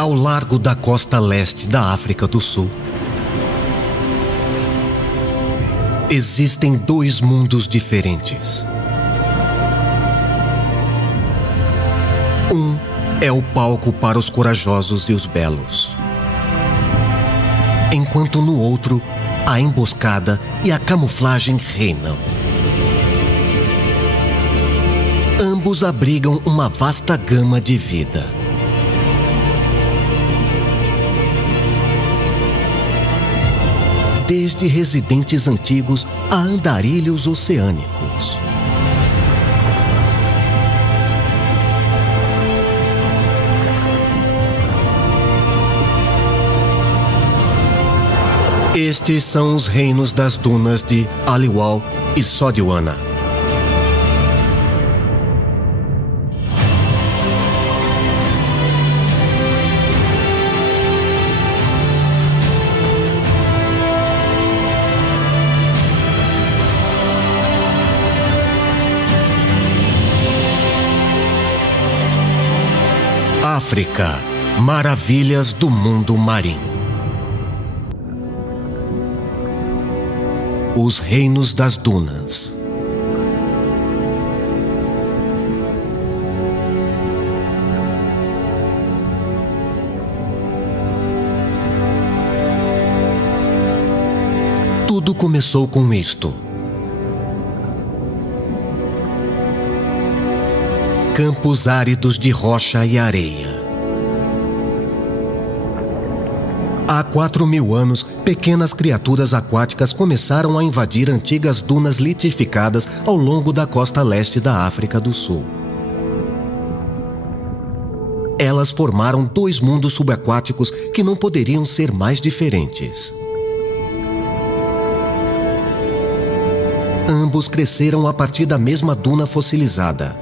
Ao largo da costa leste da África do Sul, existem dois mundos diferentes. Um é o palco para os corajosos e os belos, enquanto no outro, a emboscada e a camuflagem reinam. Ambos abrigam uma vasta gama de vida. Desde residentes antigos a andarilhos oceânicos. Estes são os reinos das dunas de Aliwal e Sodiwana. África, maravilhas do mundo marinho. Os reinos das dunas. Tudo começou com isto. Campos áridos de rocha e areia. Há 4.000 anos, pequenas criaturas aquáticas começaram a invadir antigas dunas litificadas ao longo da costa leste da África do Sul. Elas formaram dois mundos subaquáticos que não poderiam ser mais diferentes. Ambos cresceram a partir da mesma duna fossilizada,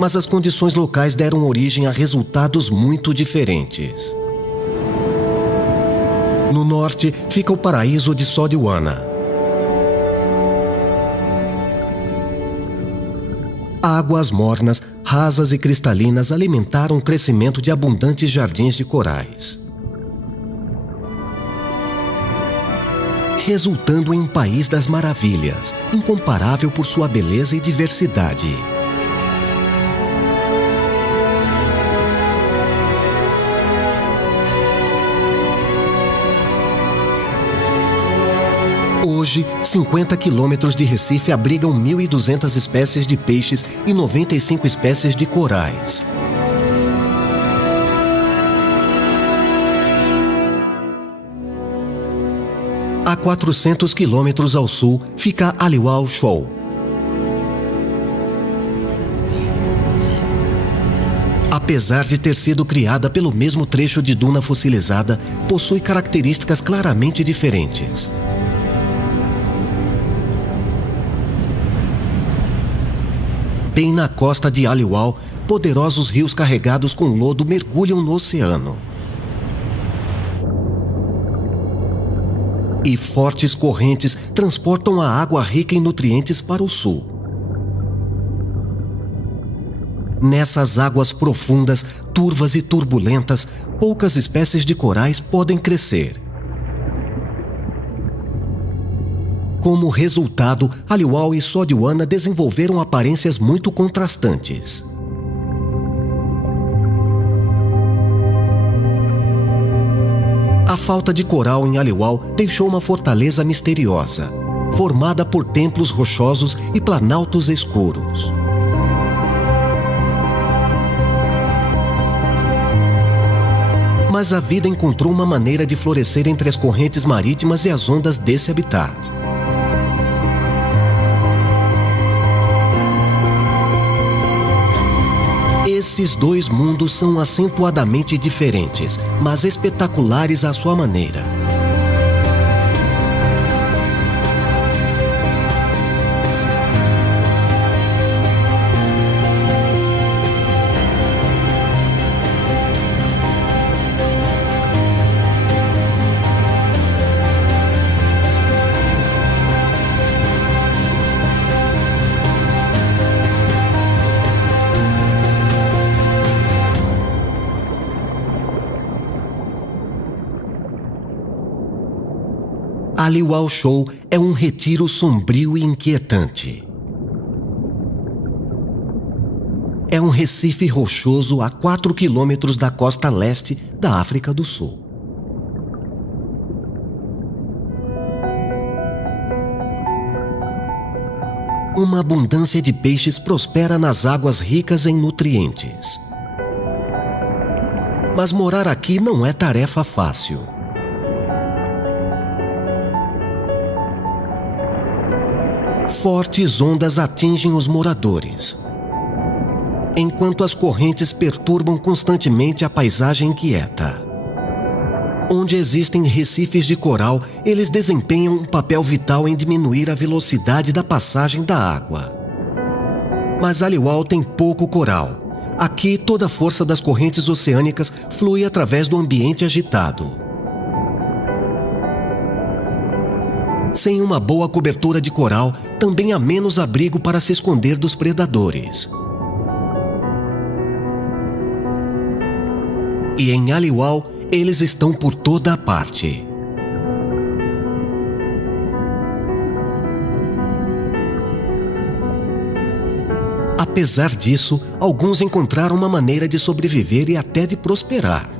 mas as condições locais deram origem a resultados muito diferentes. No norte fica o paraíso de Sodiwana. Águas mornas, rasas e cristalinas alimentaram o crescimento de abundantes jardins de corais, resultando em um país das maravilhas, incomparável por sua beleza e diversidade. Hoje, 50 quilômetros de Recife abrigam 1.200 espécies de peixes e 95 espécies de corais. A 400 quilômetros ao sul fica Aliwal Shoal. Apesar de ter sido criada pelo mesmo trecho de duna fossilizada, possui características claramente diferentes. Bem na costa de Aliwal, poderosos rios carregados com lodo mergulham no oceano. E fortes correntes transportam a água rica em nutrientes para o sul. Nessas águas profundas, turvas e turbulentas, poucas espécies de corais podem crescer. Como resultado, Aliwal e Sodiwana desenvolveram aparências muito contrastantes. A falta de coral em Aliwal deixou uma fortaleza misteriosa, formada por templos rochosos e planaltos escuros. Mas a vida encontrou uma maneira de florescer entre as correntes marítimas e as ondas desse habitat. Esses dois mundos são acentuadamente diferentes, mas espetaculares à sua maneira. Aliwal Shoal é um retiro sombrio e inquietante. É um recife rochoso a 4 quilômetros da costa leste da África do Sul. Uma abundância de peixes prospera nas águas ricas em nutrientes. Mas morar aqui não é tarefa fácil. Fortes ondas atingem os moradores, enquanto as correntes perturbam constantemente a paisagem quieta. Onde existem recifes de coral, eles desempenham um papel vital em diminuir a velocidade da passagem da água. Mas Aliwal tem pouco coral. Aqui, toda a força das correntes oceânicas flui através do ambiente agitado. Sem uma boa cobertura de coral, também há menos abrigo para se esconder dos predadores. E em Aliwal, eles estão por toda a parte. Apesar disso, alguns encontraram uma maneira de sobreviver e até de prosperar.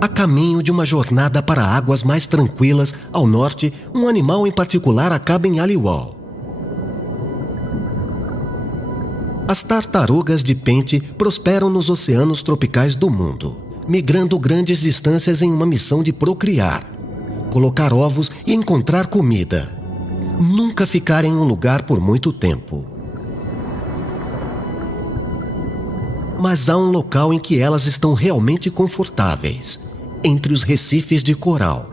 A caminho de uma jornada para águas mais tranquilas ao norte, um animal em particular acaba em Aliwal. As tartarugas de pente prosperam nos oceanos tropicais do mundo, migrando grandes distâncias em uma missão de procriar, colocar ovos e encontrar comida. Nunca ficar em um lugar por muito tempo. Mas há um local em que elas estão realmente confortáveis, entre os recifes de coral.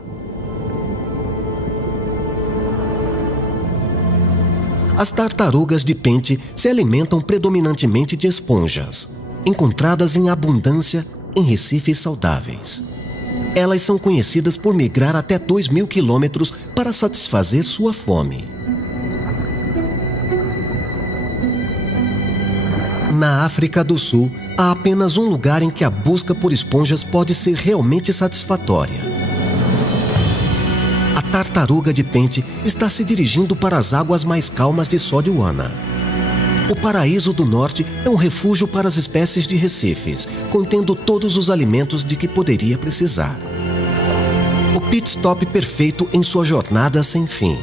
As tartarugas de pente se alimentam predominantemente de esponjas, encontradas em abundância em recifes saudáveis. Elas são conhecidas por migrar até 2.000 quilômetros para satisfazer sua fome. Na África do Sul, há apenas um lugar em que a busca por esponjas pode ser realmente satisfatória. A tartaruga de pente está se dirigindo para as águas mais calmas de Sodiwana. O Paraíso do Norte é um refúgio para as espécies de recifes, contendo todos os alimentos de que poderia precisar. O pit stop perfeito em sua jornada sem fim.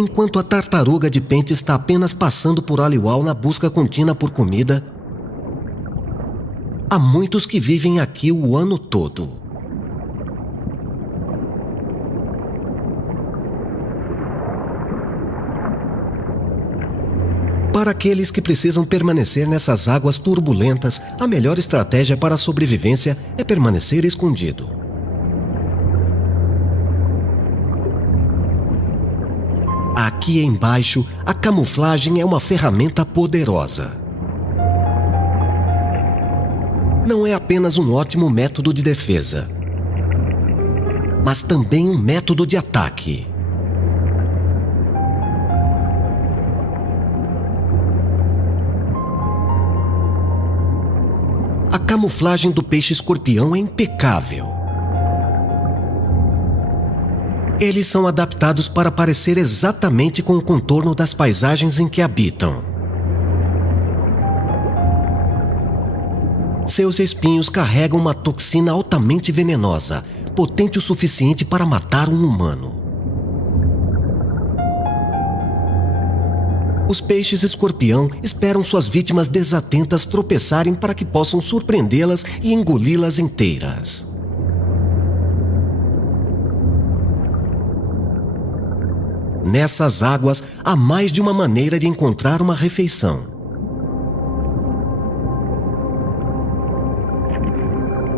Enquanto a tartaruga de pente está apenas passando por Aliwal na busca contínua por comida, há muitos que vivem aqui o ano todo. Para aqueles que precisam permanecer nessas águas turbulentas, a melhor estratégia para a sobrevivência é permanecer escondido. Aqui embaixo, a camuflagem é uma ferramenta poderosa. Não é apenas um ótimo método de defesa, mas também um método de ataque. A camuflagem do peixe-escorpião é impecável. Eles são adaptados para parecer exatamente com o contorno das paisagens em que habitam. Seus espinhos carregam uma toxina altamente venenosa, potente o suficiente para matar um humano. Os peixes-escorpião esperam suas vítimas desatentas tropeçarem para que possam surpreendê-las e engoli-las inteiras. Nessas águas, há mais de uma maneira de encontrar uma refeição.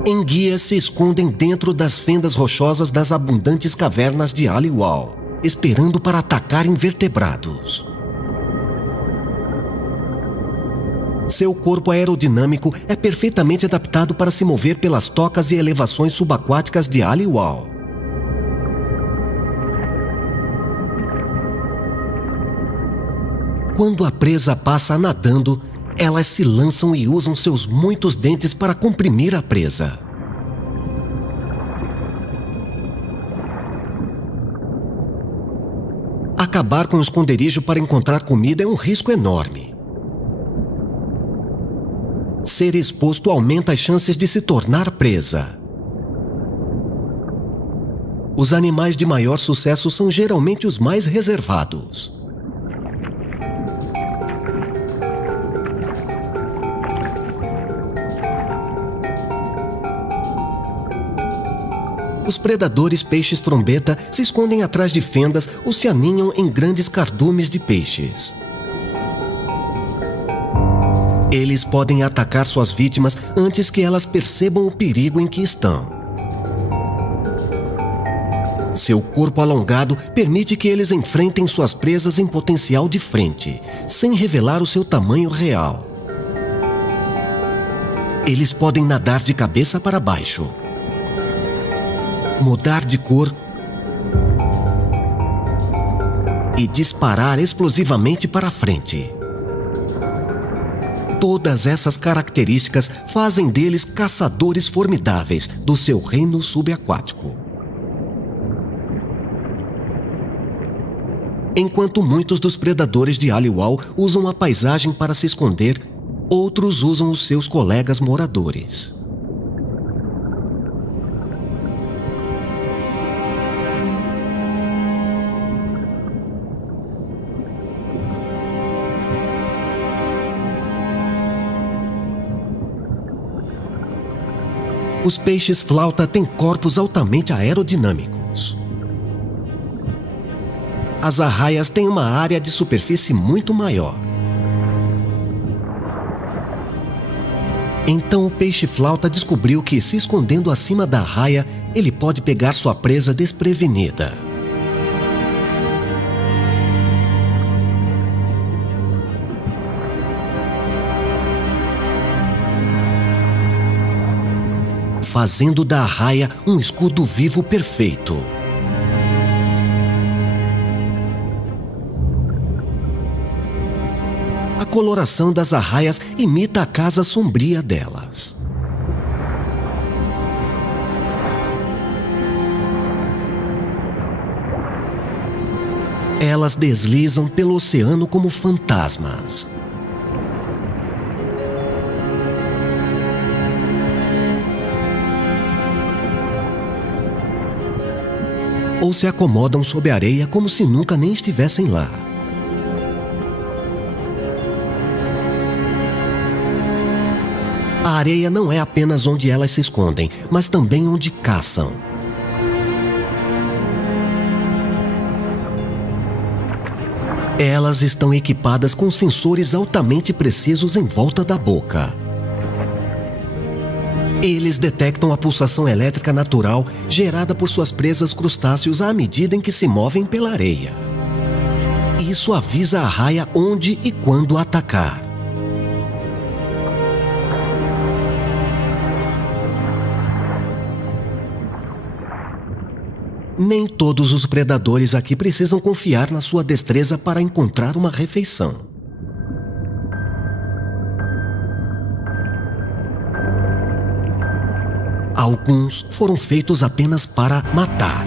Enguias se escondem dentro das fendas rochosas das abundantes cavernas de Aliwal, esperando para atacar invertebrados. Seu corpo aerodinâmico é perfeitamente adaptado para se mover pelas tocas e elevações subaquáticas de Aliwal. Quando a presa passa nadando, elas se lançam e usam seus muitos dentes para comprimir a presa. Acabar com o esconderijo para encontrar comida é um risco enorme. Ser exposto aumenta as chances de se tornar presa. Os animais de maior sucesso são geralmente os mais reservados. Os predadores peixes-trombeta se escondem atrás de fendas ou se aninham em grandes cardumes de peixes. Eles podem atacar suas vítimas antes que elas percebam o perigo em que estão. Seu corpo alongado permite que eles enfrentem suas presas em potencial de frente, sem revelar o seu tamanho real. Eles podem nadar de cabeça para baixo, mudar de cor e disparar explosivamente para frente. Todas essas características fazem deles caçadores formidáveis do seu reino subaquático. Enquanto muitos dos predadores de Aliwal usam a paisagem para se esconder, outros usam os seus colegas moradores. Os peixes-flauta têm corpos altamente aerodinâmicos. As arraias têm uma área de superfície muito maior. Então o peixe-flauta descobriu que, se escondendo acima da arraia, ele pode pegar sua presa desprevenida. Fazendo da arraia um escudo vivo perfeito. A coloração das arraias imita a casa sombria delas. Elas deslizam pelo oceano como fantasmas. Ou se acomodam sob a areia como se nunca nem estivessem lá. A areia não é apenas onde elas se escondem, mas também onde caçam. Elas estão equipadas com sensores altamente precisos em volta da boca. Eles detectam a pulsação elétrica natural gerada por suas presas crustáceos à medida em que se movem pela areia. Isso avisa a arraia onde e quando atacar. Nem todos os predadores aqui precisam confiar na sua destreza para encontrar uma refeição. Alguns foram feitos apenas para matar.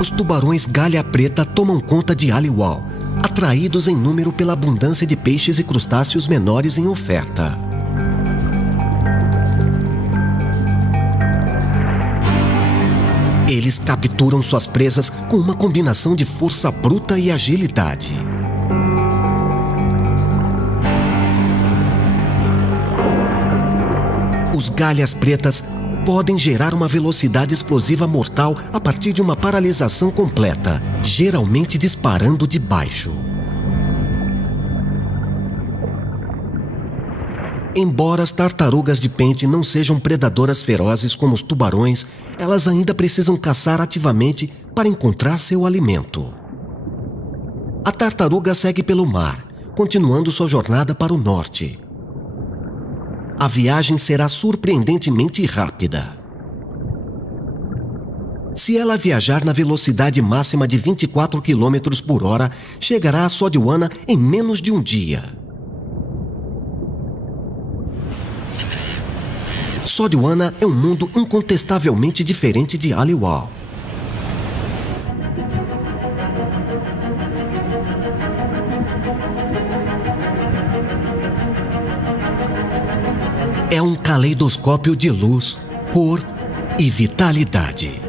Os tubarões galha preta tomam conta de Aliwal, atraídos em número pela abundância de peixes e crustáceos menores em oferta. Eles capturam suas presas com uma combinação de força bruta e agilidade. Os galhas pretas podem gerar uma velocidade explosiva mortal a partir de uma paralisação completa, geralmente disparando de baixo. Embora as tartarugas de pente não sejam predadoras ferozes como os tubarões, elas ainda precisam caçar ativamente para encontrar seu alimento. A tartaruga segue pelo mar, continuando sua jornada para o norte. A viagem será surpreendentemente rápida. Se ela viajar na velocidade máxima de 24 km por hora, chegará a Sodiwana em menos de um dia. Sodiwana é um mundo incontestavelmente diferente de Aliwal. É um caleidoscópio de luz, cor e vitalidade.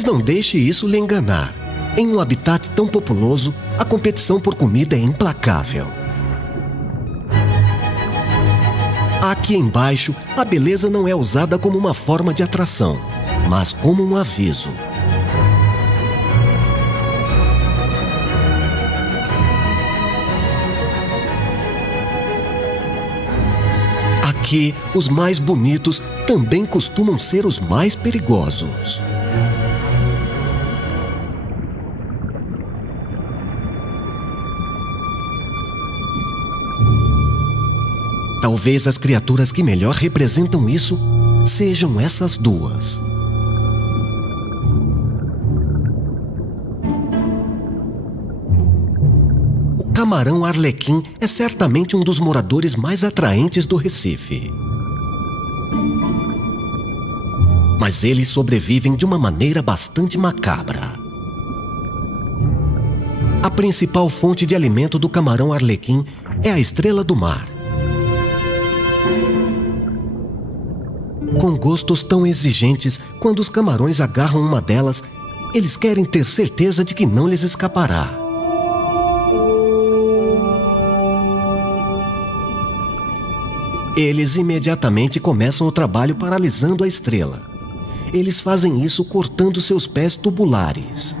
Mas não deixe isso lhe enganar. Em um habitat tão populoso, a competição por comida é implacável. Aqui embaixo, a beleza não é usada como uma forma de atração, mas como um aviso. Aqui, os mais bonitos também costumam ser os mais perigosos. Talvez as criaturas que melhor representam isso sejam essas duas. O camarão arlequim é certamente um dos moradores mais atraentes do Recife. Mas eles sobrevivem de uma maneira bastante macabra. A principal fonte de alimento do camarão arlequim é a estrela do mar. Com gostos tão exigentes, quando os camarões agarram uma delas, eles querem ter certeza de que não lhes escapará. Eles imediatamente começam o trabalho paralisando a estrela. Eles fazem isso cortando seus pés tubulares.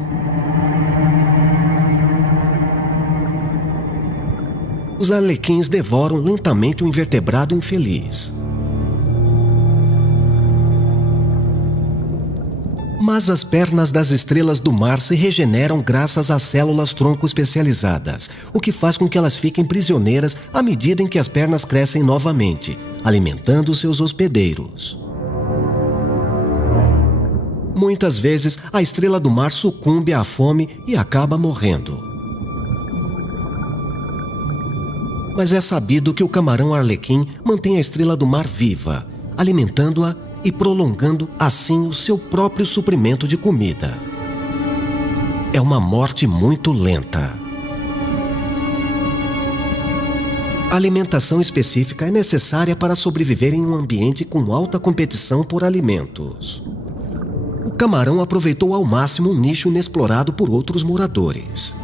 Os arlequins devoram lentamente o invertebrado infeliz. Mas as pernas das estrelas do mar se regeneram graças às células-tronco especializadas, o que faz com que elas fiquem prisioneiras à medida em que as pernas crescem novamente, alimentando seus hospedeiros. Muitas vezes, a estrela do mar sucumbe à fome e acaba morrendo. Mas é sabido que o camarão arlequim mantém a estrela do mar viva, alimentando-a e prolongando assim o seu próprio suprimento de comida. É uma morte muito lenta. A alimentação específica é necessária para sobreviver em um ambiente com alta competição por alimentos. O camarão aproveitou ao máximo um nicho inexplorado por outros moradores.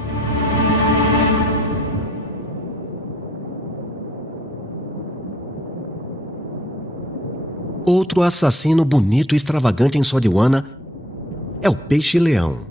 Outro assassino bonito e extravagante em Sodiwana é o peixe-leão.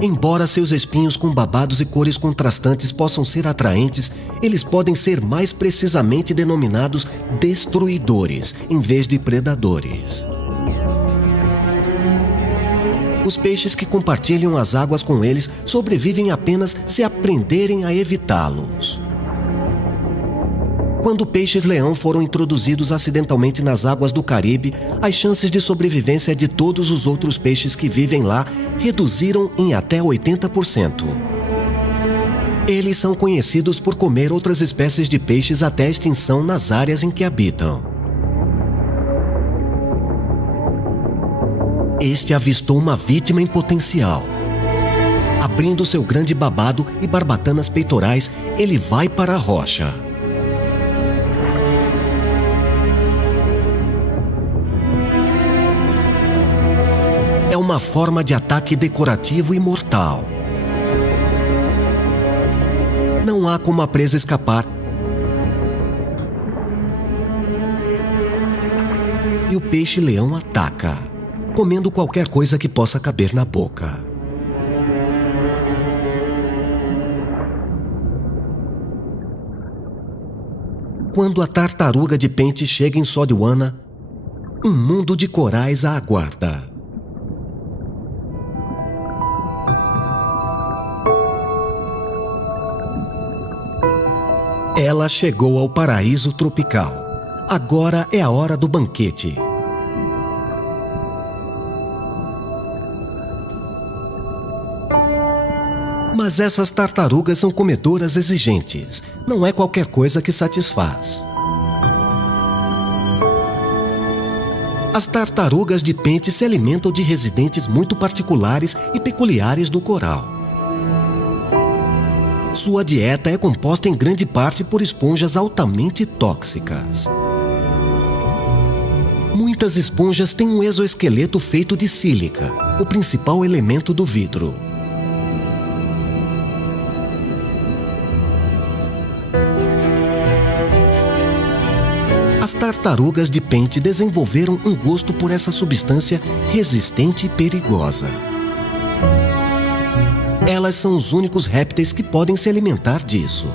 Embora seus espinhos com babados e cores contrastantes possam ser atraentes, eles podem ser mais precisamente denominados destruidores, em vez de predadores. Os peixes que compartilham as águas com eles sobrevivem apenas se aprenderem a evitá-los. Quando peixes-leão foram introduzidos acidentalmente nas águas do Caribe, as chances de sobrevivência de todos os outros peixes que vivem lá reduziram em até 80%. Eles são conhecidos por comer outras espécies de peixes até a extinção nas áreas em que habitam. Este avistou uma vítima em potencial. Abrindo seu grande babado e barbatanas peitorais, ele vai para a rocha. É uma forma de ataque decorativo e mortal. Não há como a presa escapar. E o peixe-leão ataca, comendo qualquer coisa que possa caber na boca. Quando a tartaruga de pente chega em Sodwana, um mundo de corais a aguarda. Ela chegou ao paraíso tropical. Agora é a hora do banquete. Mas essas tartarugas são comedoras exigentes. Não é qualquer coisa que satisfaz. As tartarugas de pente se alimentam de residentes muito particulares e peculiares do coral. Sua dieta é composta em grande parte por esponjas altamente tóxicas. Muitas esponjas têm um exoesqueleto feito de sílica, o principal elemento do vidro. As tartarugas de pente desenvolveram um gosto por essa substância resistente e perigosa. Elas são os únicos répteis que podem se alimentar disso.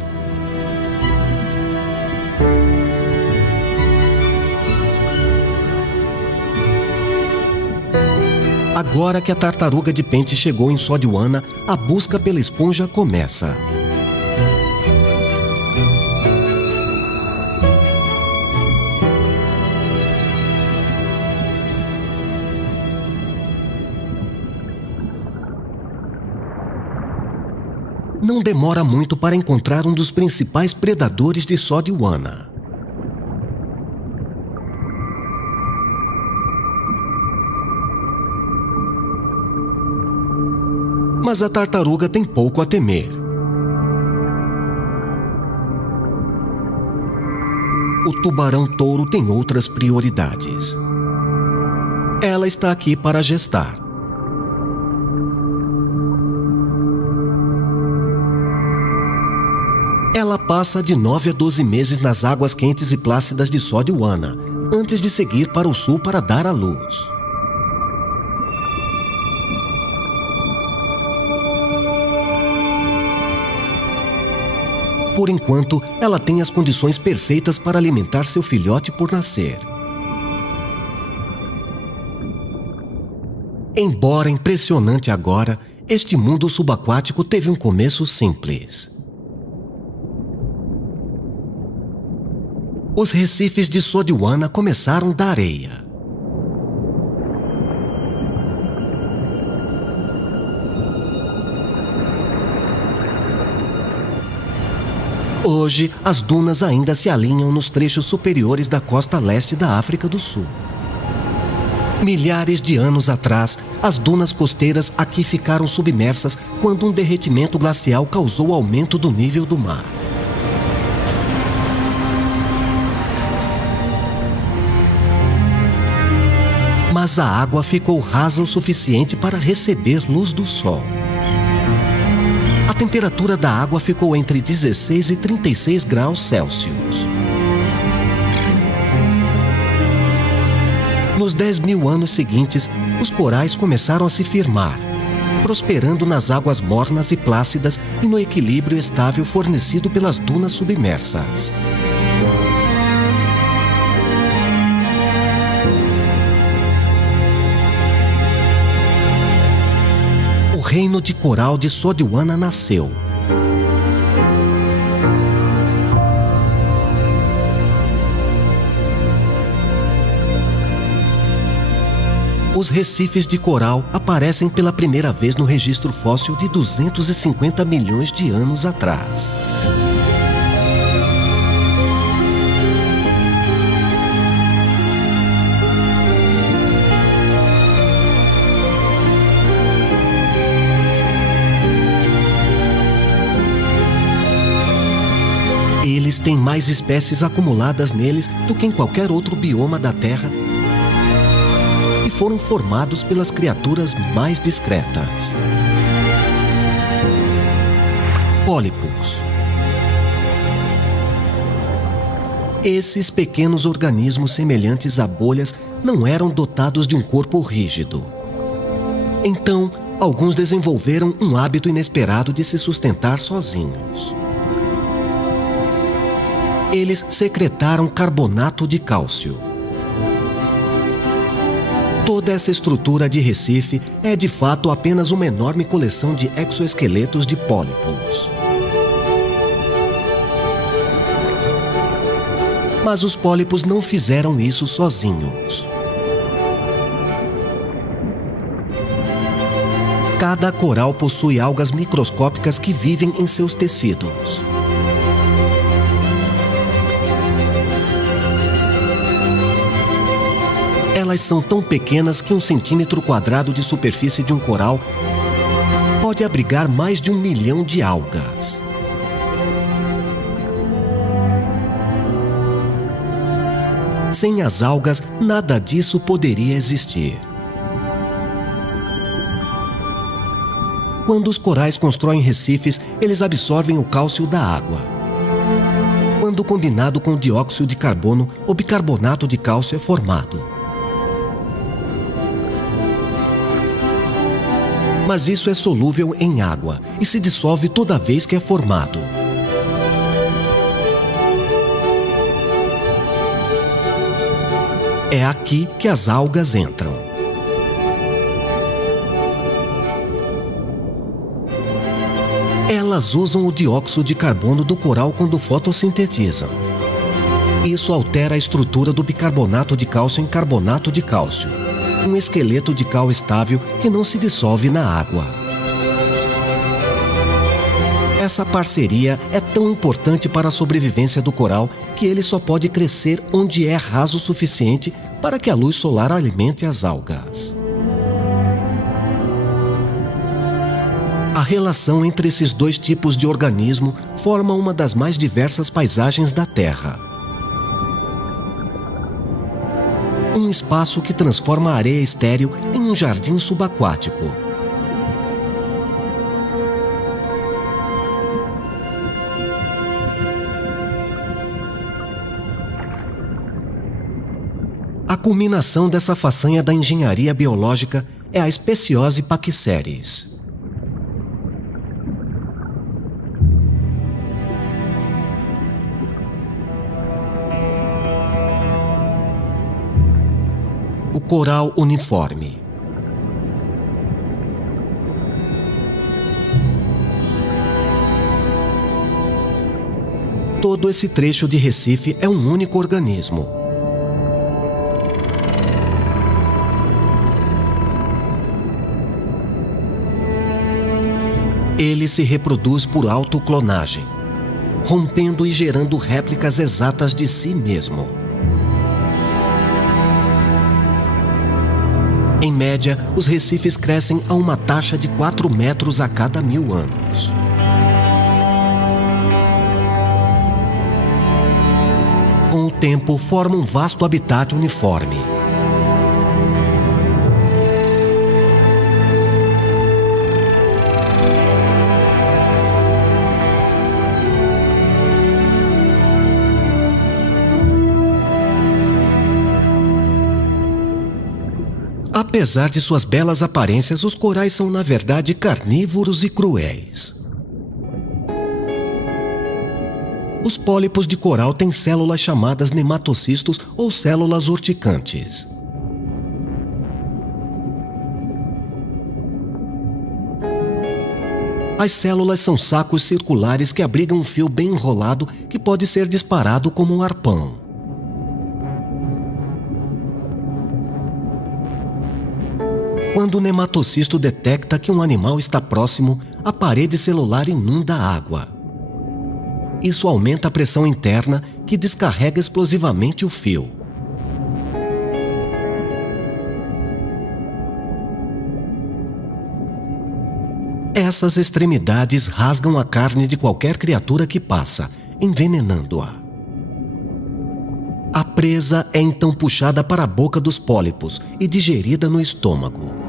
Agora que a tartaruga de pente chegou em Sodwana, a busca pela esponja começa. Não demora muito para encontrar um dos principais predadores de Sodwana. Mas a tartaruga tem pouco a temer. O tubarão-touro tem outras prioridades. Ela está aqui para gestar. Ela passa de 9 a 12 meses nas águas quentes e plácidas de Sodwana, antes de seguir para o sul para dar à luz. Por enquanto, ela tem as condições perfeitas para alimentar seu filhote por nascer. Embora impressionante agora, este mundo subaquático teve um começo simples. Os recifes de Sodwana começaram da areia. Hoje, as dunas ainda se alinham nos trechos superiores da costa leste da África do Sul. Milhares de anos atrás, as dunas costeiras aqui ficaram submersas quando um derretimento glacial causou aumento do nível do mar. Mas a água ficou rasa o suficiente para receber luz do sol. A temperatura da água ficou entre 16 e 36 graus Celsius. Nos 10.000 anos seguintes, os corais começaram a se firmar, prosperando nas águas mornas e plácidas e no equilíbrio estável fornecido pelas dunas submersas. O reino de coral de Sodwana nasceu. Os recifes de coral aparecem pela primeira vez no registro fóssil de 250 milhões de anos atrás. Eles têm mais espécies acumuladas neles do que em qualquer outro bioma da Terra e foram formados pelas criaturas mais discretas. Pólipos. Esses pequenos organismos semelhantes a bolhas não eram dotados de um corpo rígido. Então, alguns desenvolveram um hábito inesperado de se sustentar sozinhos. Eles secretaram carbonato de cálcio. Toda essa estrutura de Recife é de fato apenas uma enorme coleção de exoesqueletos de pólipos. Mas os pólipos não fizeram isso sozinhos. Cada coral possui algas microscópicas que vivem em seus tecidos. Elas são tão pequenas que 1 centímetro quadrado de superfície de um coral pode abrigar mais de 1 milhão de algas. Sem as algas, nada disso poderia existir. Quando os corais constroem recifes, eles absorvem o cálcio da água. Quando combinado com dióxido de carbono, o bicarbonato de cálcio é formado. Mas isso é solúvel em água e se dissolve toda vez que é formado. É aqui que as algas entram. Elas usam o dióxido de carbono do coral quando fotossintetizam. Isso altera a estrutura do bicarbonato de cálcio em carbonato de cálcio, um esqueleto de cal estável que não se dissolve na água. Essa parceria é tão importante para a sobrevivência do coral que ele só pode crescer onde é raso o suficiente para que a luz solar alimente as algas. A relação entre esses dois tipos de organismo forma uma das mais diversas paisagens da Terra. Um espaço que transforma a areia estéril em um jardim subaquático. A culminação dessa façanha da engenharia biológica é a Speciose paquiceres. O coral uniforme. Todo esse trecho de Recife é um único organismo. Ele se reproduz por autoclonagem, rompendo e gerando réplicas exatas de si mesmo. Em média, os recifes crescem a uma taxa de 4 metros a cada 1000 anos. Com o tempo, formam um vasto habitat uniforme. Apesar de suas belas aparências, os corais são, na verdade, carnívoros e cruéis. Os pólipos de coral têm células chamadas nematocistos ou células urticantes. As células são sacos circulares que abrigam um fio bem enrolado que pode ser disparado como um arpão. Quando o nematocisto detecta que um animal está próximo, a parede celular inunda a água. Isso aumenta a pressão interna, que descarrega explosivamente o fio. Essas extremidades rasgam a carne de qualquer criatura que passa, envenenando-a. A presa é então puxada para a boca dos pólipos e digerida no estômago.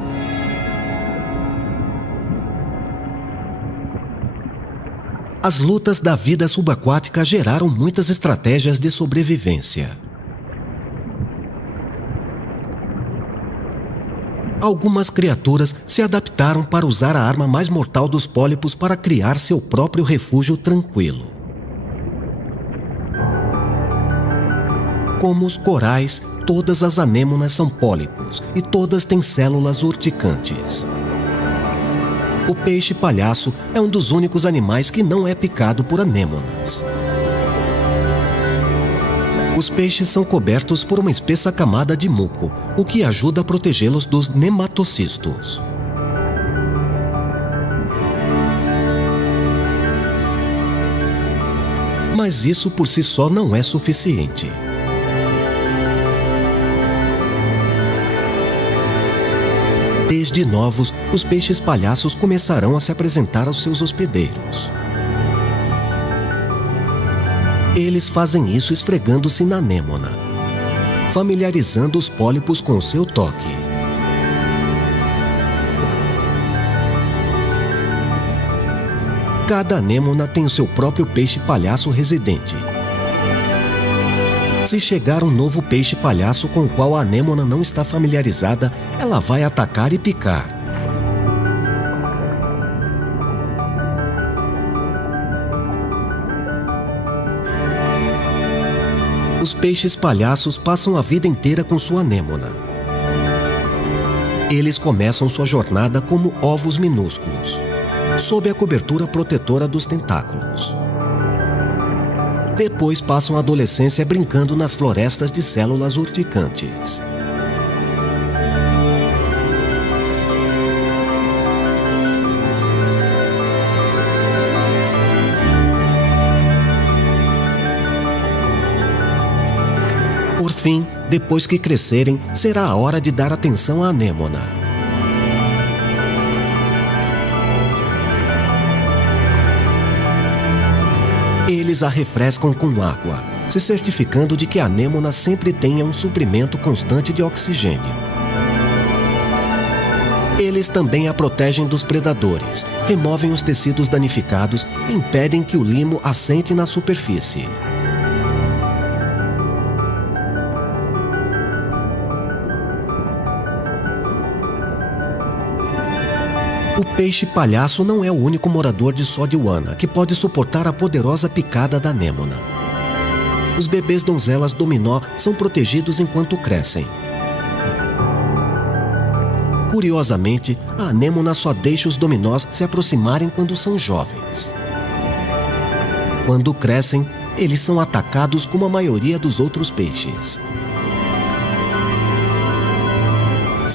As lutas da vida subaquática geraram muitas estratégias de sobrevivência. Algumas criaturas se adaptaram para usar a arma mais mortal dos pólipos para criar seu próprio refúgio tranquilo. Como os corais, todas as anêmonas são pólipos e todas têm células urticantes. O peixe-palhaço é um dos únicos animais que não é picado por anêmonas. Os peixes são cobertos por uma espessa camada de muco, o que ajuda a protegê-los dos nematocistos. Mas isso por si só não é suficiente. Desde novos, os peixes-palhaços começarão a se apresentar aos seus hospedeiros. Eles fazem isso esfregando-se na anêmona, familiarizando os pólipos com o seu toque. Cada anêmona tem o seu próprio peixe-palhaço residente. Se chegar um novo peixe-palhaço com o qual a anêmona não está familiarizada, ela vai atacar e picar. Os peixes-palhaços passam a vida inteira com sua anêmona. Eles começam sua jornada como ovos minúsculos, sob a cobertura protetora dos tentáculos. Depois passam a adolescência brincando nas florestas de células urticantes. Por fim, depois que crescerem, será a hora de dar atenção à anêmona. Eles a refrescam com água, se certificando de que a anêmona sempre tenha um suprimento constante de oxigênio. Eles também a protegem dos predadores, removem os tecidos danificados e impedem que o limo assente na superfície. O peixe-palhaço não é o único morador de Sodiwana que pode suportar a poderosa picada da anêmona. Os bebês donzelas dominó são protegidos enquanto crescem. Curiosamente, a anêmona só deixa os dominós se aproximarem quando são jovens. Quando crescem, eles são atacados como a maioria dos outros peixes.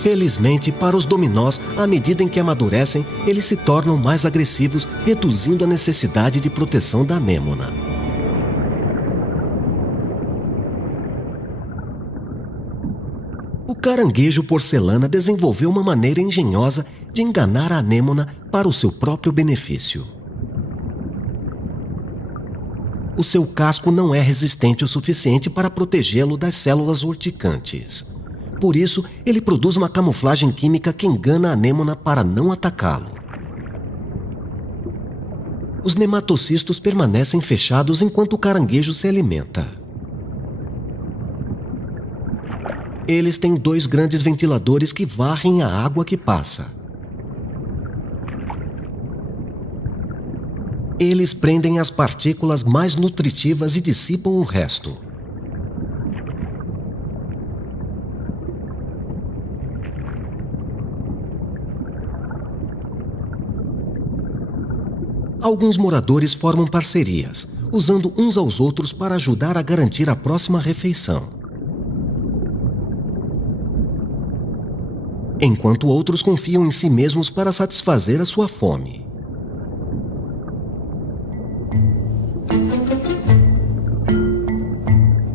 Felizmente, para os dominós, à medida em que amadurecem, eles se tornam mais agressivos, reduzindo a necessidade de proteção da anêmona. O caranguejo porcelana desenvolveu uma maneira engenhosa de enganar a anêmona para o seu próprio benefício. O seu casco não é resistente o suficiente para protegê-lo das células urticantes. Por isso, ele produz uma camuflagem química que engana a anêmona para não atacá-lo. Os nematocistos permanecem fechados enquanto o caranguejo se alimenta. Eles têm 2 grandes ventiladores que varrem a água que passa. Eles prendem as partículas mais nutritivas e dissipam o resto. Alguns moradores formam parcerias, usando uns aos outros para ajudar a garantir a próxima refeição. Enquanto outros confiam em si mesmos para satisfazer a sua fome.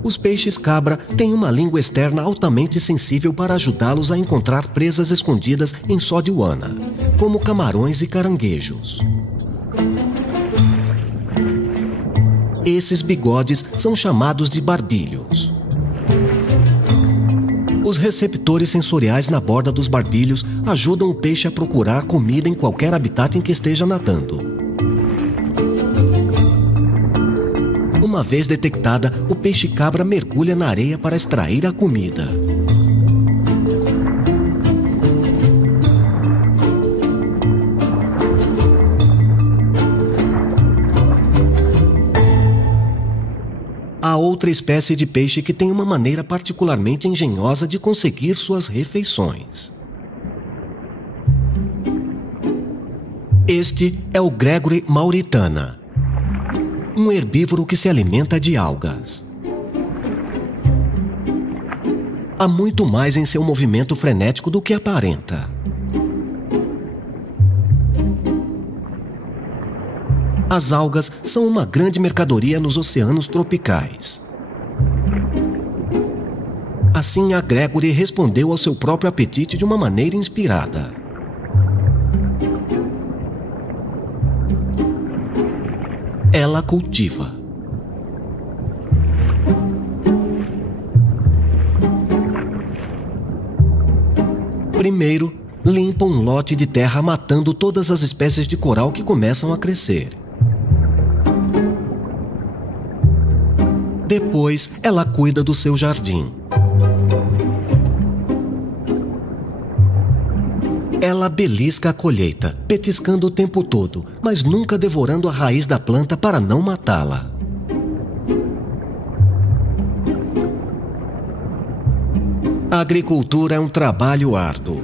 Os peixes-cabra têm uma língua externa altamente sensível para ajudá-los a encontrar presas escondidas em Sodiwana, como camarões e caranguejos. Esses bigodes são chamados de barbilhos. Os receptores sensoriais na borda dos barbilhos ajudam o peixe a procurar comida em qualquer habitat em que esteja nadando. Uma vez detectada, o peixe-cabra mergulha na areia para extrair a comida. A outra espécie de peixe que tem uma maneira particularmente engenhosa de conseguir suas refeições. Este é o Gregory mauritana, um herbívoro que se alimenta de algas. Há muito mais em seu movimento frenético do que aparenta. As algas são uma grande mercadoria nos oceanos tropicais. Assim, a Gregory respondeu ao seu próprio apetite de uma maneira inspirada. Ela cultiva. Primeiro, limpa um lote de terra matando todas as espécies de coral que começam a crescer. Depois, ela cuida do seu jardim. Ela belisca a colheita, petiscando o tempo todo, mas nunca devorando a raiz da planta para não matá-la. A agricultura é um trabalho árduo.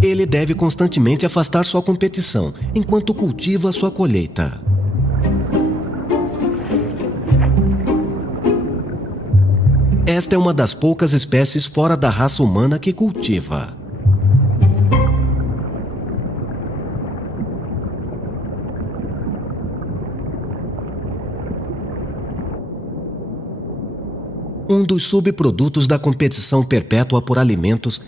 Ele deve constantemente afastar sua competição, enquanto cultiva sua colheita. Esta é uma das poucas espécies fora da raça humana que cultiva. Um dos subprodutos da competição perpétua por alimentos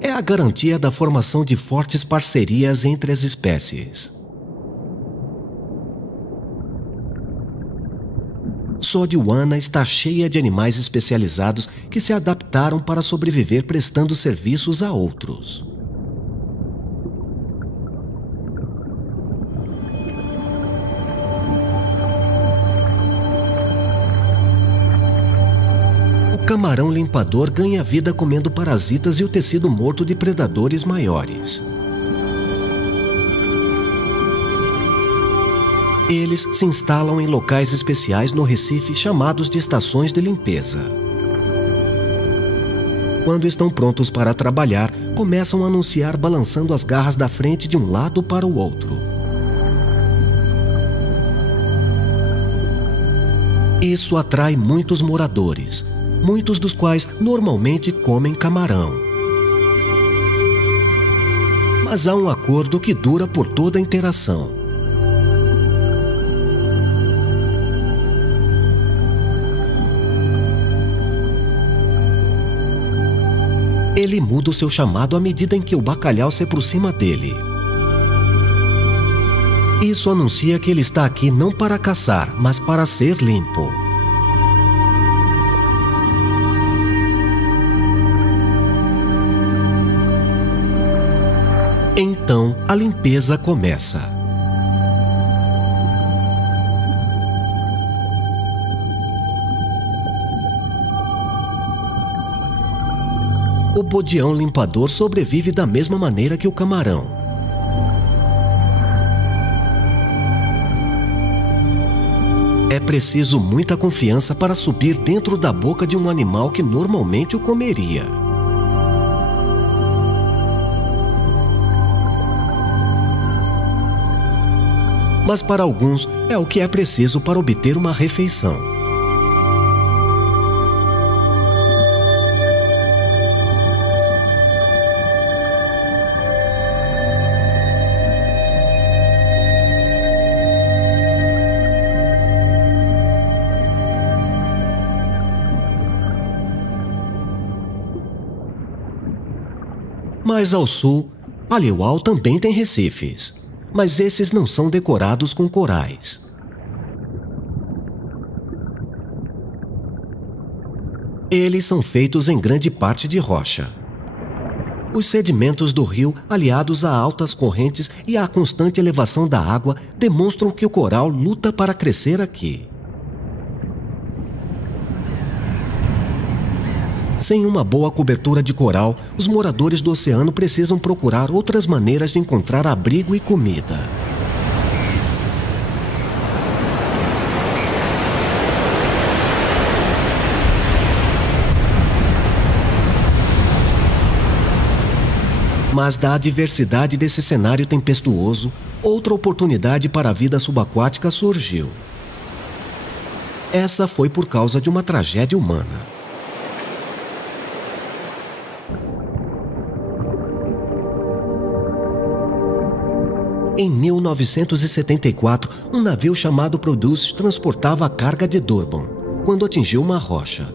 é a garantia da formação de fortes parcerias entre as espécies. Sodiwana está cheia de animais especializados que se adaptaram para sobreviver prestando serviços a outros. O camarão limpador ganha vida comendo parasitas e o tecido morto de predadores maiores. Eles se instalam em locais especiais no Recife chamados de estações de limpeza. Quando estão prontos para trabalhar, começam a anunciar balançando as garras da frente de um lado para o outro. Isso atrai muitos moradores, muitos dos quais normalmente comem camarão. Mas há um acordo que dura por toda a interação. Ele muda o seu chamado à medida em que o bacalhau se aproxima dele. Isso anuncia que ele está aqui não para caçar, mas para ser limpo. Então, a limpeza começa. O bodião limpador sobrevive da mesma maneira que o camarão. É preciso muita confiança para subir dentro da boca de um animal que normalmente o comeria. Mas para alguns é o que é preciso para obter uma refeição. Mais ao sul, Aliuau também tem recifes, mas esses não são decorados com corais. Eles são feitos em grande parte de rocha. Os sedimentos do rio, aliados a altas correntes e à constante elevação da água, demonstram que o coral luta para crescer aqui. Sem uma boa cobertura de coral, os moradores do oceano precisam procurar outras maneiras de encontrar abrigo e comida. Mas da adversidade desse cenário tempestuoso, outra oportunidade para a vida subaquática surgiu. Essa foi por causa de uma tragédia humana. Em 1974, um navio chamado Produce transportava a carga de Durban, quando atingiu uma rocha.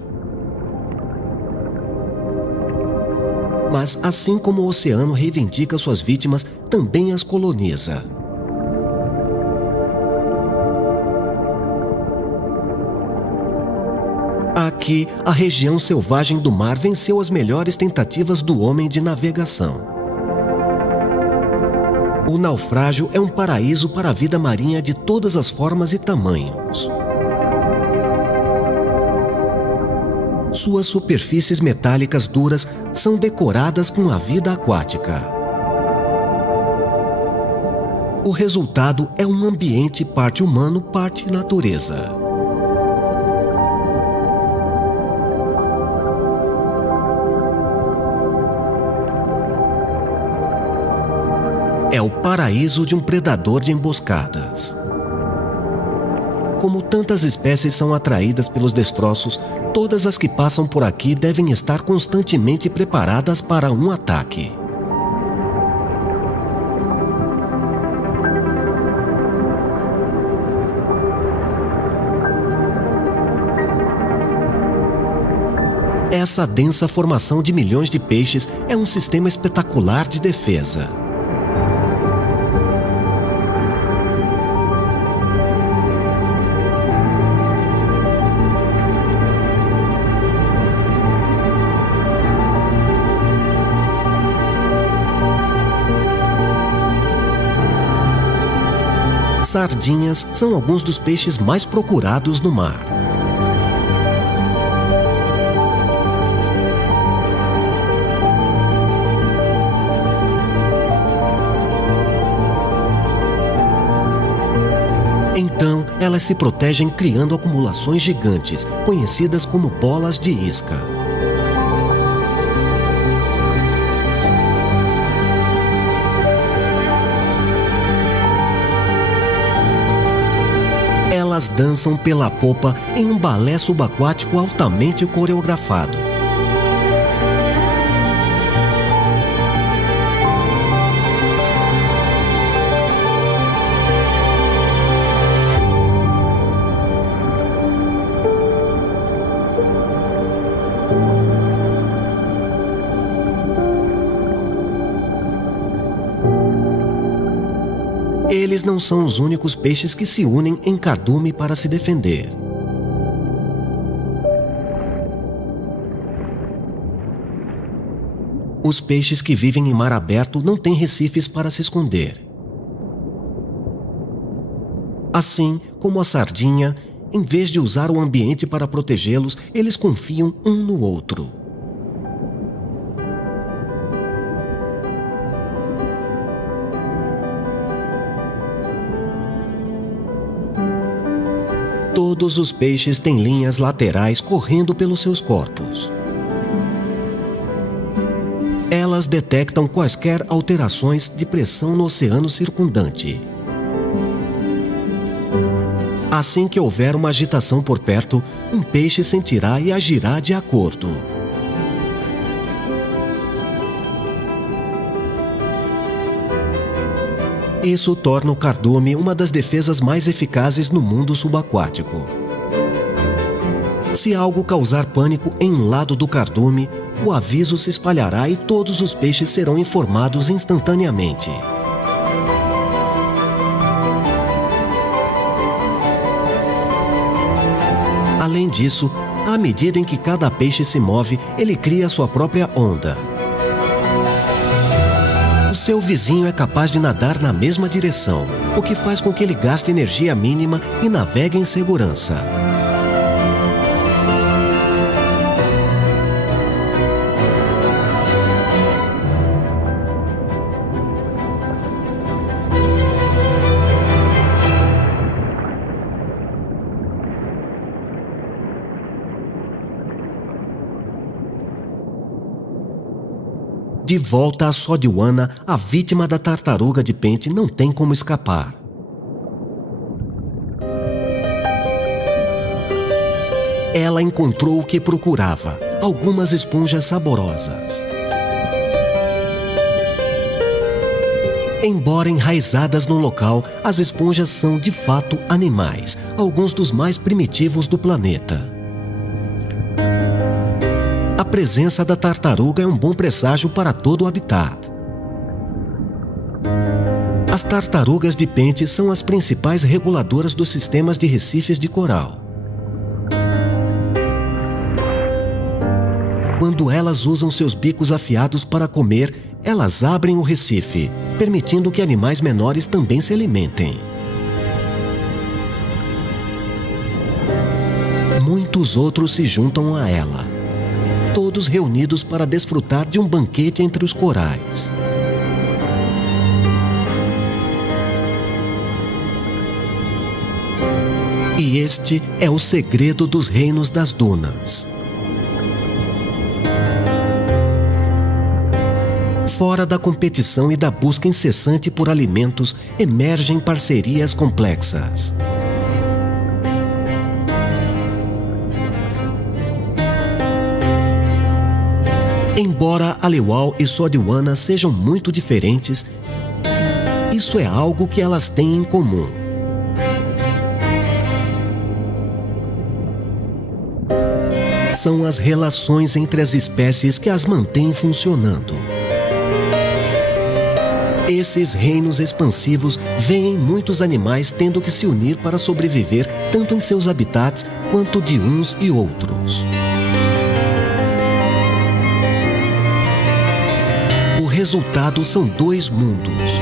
Mas, assim como o oceano reivindica suas vítimas, também as coloniza. Aqui, a região selvagem do mar venceu as melhores tentativas do homem de navegação. O naufrágio é um paraíso para a vida marinha de todas as formas e tamanhos. Suas superfícies metálicas duras são decoradas com a vida aquática. O resultado é um ambiente parte humano, parte natureza. É o paraíso de um predador de emboscadas. Como tantas espécies são atraídas pelos destroços, todas as que passam por aqui devem estar constantemente preparadas para um ataque. Essa densa formação de milhões de peixes é um sistema espetacular de defesa. Sardinhas são alguns dos peixes mais procurados no mar. Então, elas se protegem criando acumulações gigantes, conhecidas como bolas de isca. Elas dançam pela popa em um balé subaquático altamente coreografado. Eles não são os únicos peixes que se unem em cardume para se defender. Os peixes que vivem em mar aberto não têm recifes para se esconder. Assim como a sardinha, em vez de usar o ambiente para protegê-los, eles confiam um no outro. Todos os peixes têm linhas laterais correndo pelos seus corpos. Elas detectam quaisquer alterações de pressão no oceano circundante. Assim que houver uma agitação por perto, um peixe sentirá e agirá de acordo. Isso torna o cardume uma das defesas mais eficazes no mundo subaquático. Se algo causar pânico em um lado do cardume, o aviso se espalhará e todos os peixes serão informados instantaneamente. Além disso, à medida em que cada peixe se move, ele cria sua própria onda. O seu vizinho é capaz de nadar na mesma direção, o que faz com que ele gaste energia mínima e navegue em segurança. De volta a Sodiwana, a vítima da tartaruga de pente não tem como escapar. Ela encontrou o que procurava, algumas esponjas saborosas. Embora enraizadas no local, as esponjas são de fato animais, alguns dos mais primitivos do planeta. A presença da tartaruga é um bom presságio para todo o habitat. As tartarugas de pente são as principais reguladoras dos sistemas de recifes de coral. Quando elas usam seus bicos afiados para comer, elas abrem o recife, permitindo que animais menores também se alimentem. Muitos outros se juntam a ela, todos reunidos para desfrutar de um banquete entre os corais. E este é o segredo dos reinos das dunas. Fora da competição e da busca incessante por alimentos, emergem parcerias complexas. Embora Aliwal e Sodiwana sejam muito diferentes, isso é algo que elas têm em comum. São as relações entre as espécies que as mantêm funcionando. Esses reinos expansivos veem muitos animais tendo que se unir para sobreviver tanto em seus habitats quanto de uns e outros. O resultado são dois mundos,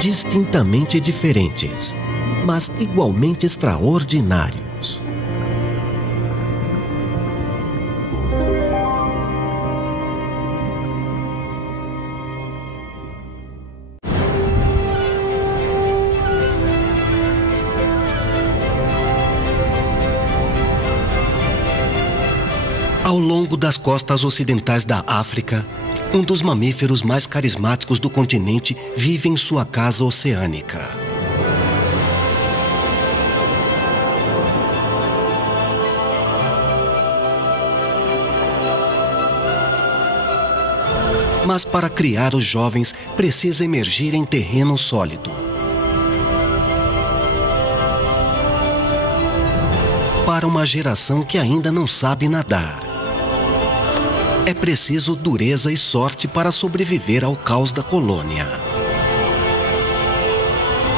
distintamente diferentes, mas igualmente extraordinários. Ao longo das costas ocidentais da África, um dos mamíferos mais carismáticos do continente vive em sua casa oceânica. Mas para criar os jovens, precisa emergir em terreno sólido. Para uma geração que ainda não sabe nadar, é preciso dureza e sorte para sobreviver ao caos da colônia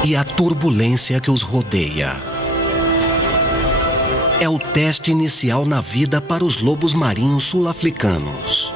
e à turbulência que os rodeia. É o teste inicial na vida para os lobos marinhos sul-africanos.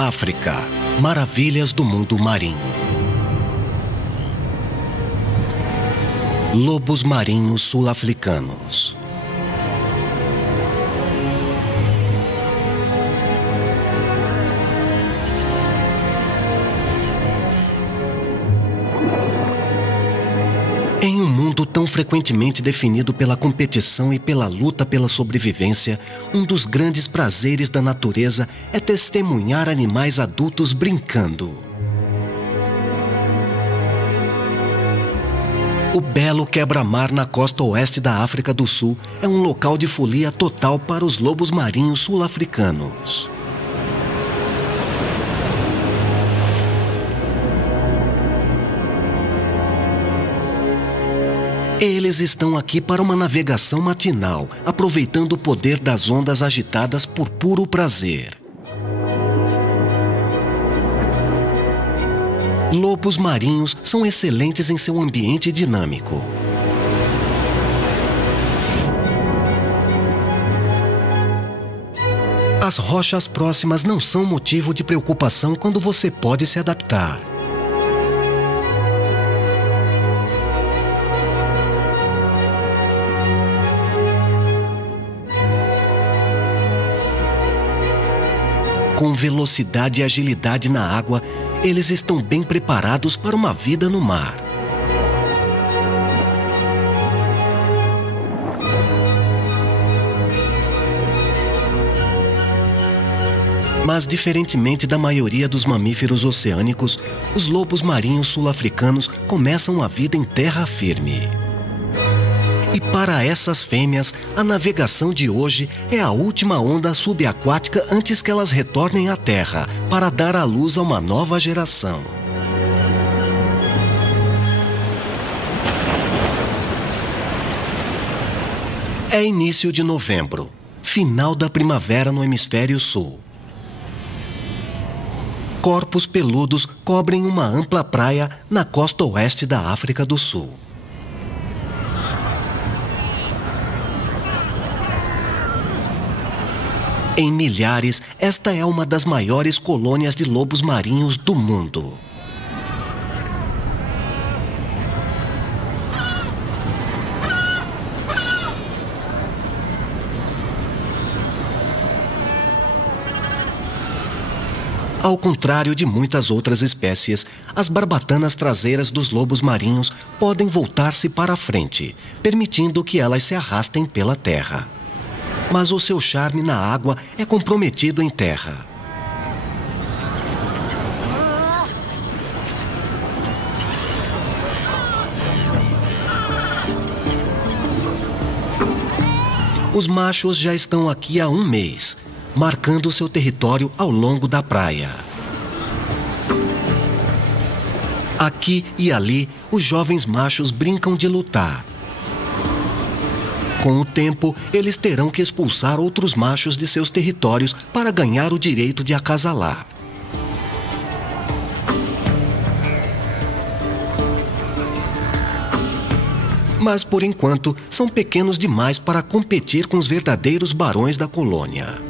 África, maravilhas do mundo marinho. Lobos marinhos sul-africanos. Em um mundo tão frequentemente definido pela competição e pela luta pela sobrevivência, um dos grandes prazeres da natureza é testemunhar animais adultos brincando. O belo quebra-mar na costa oeste da África do Sul é um local de folia total para os lobos marinhos sul-africanos. Eles estão aqui para uma navegação matinal, aproveitando o poder das ondas agitadas por puro prazer. Lobos marinhos são excelentes em seu ambiente dinâmico. As rochas próximas não são motivo de preocupação quando você pode se adaptar. Com velocidade e agilidade na água, eles estão bem preparados para uma vida no mar. Mas, diferentemente da maioria dos mamíferos oceânicos, os lobos marinhos sul-africanos começam a vida em terra firme. E para essas fêmeas, a navegação de hoje é a última onda subaquática antes que elas retornem à terra para dar à luz a uma nova geração. É início de novembro, final da primavera no hemisfério sul. Corpos peludos cobrem uma ampla praia na costa oeste da África do Sul. Em milhares, esta é uma das maiores colônias de lobos marinhos do mundo. Ao contrário de muitas outras espécies, as barbatanas traseiras dos lobos marinhos podem voltar-se para a frente, permitindo que elas se arrastem pela terra. Mas o seu charme na água é comprometido em terra. Os machos já estão aqui há um mês, marcando seu território ao longo da praia. Aqui e ali, os jovens machos brincam de lutar. Com o tempo, eles terão que expulsar outros machos de seus territórios para ganhar o direito de acasalar. Mas, por enquanto, são pequenos demais para competir com os verdadeiros barões da colônia.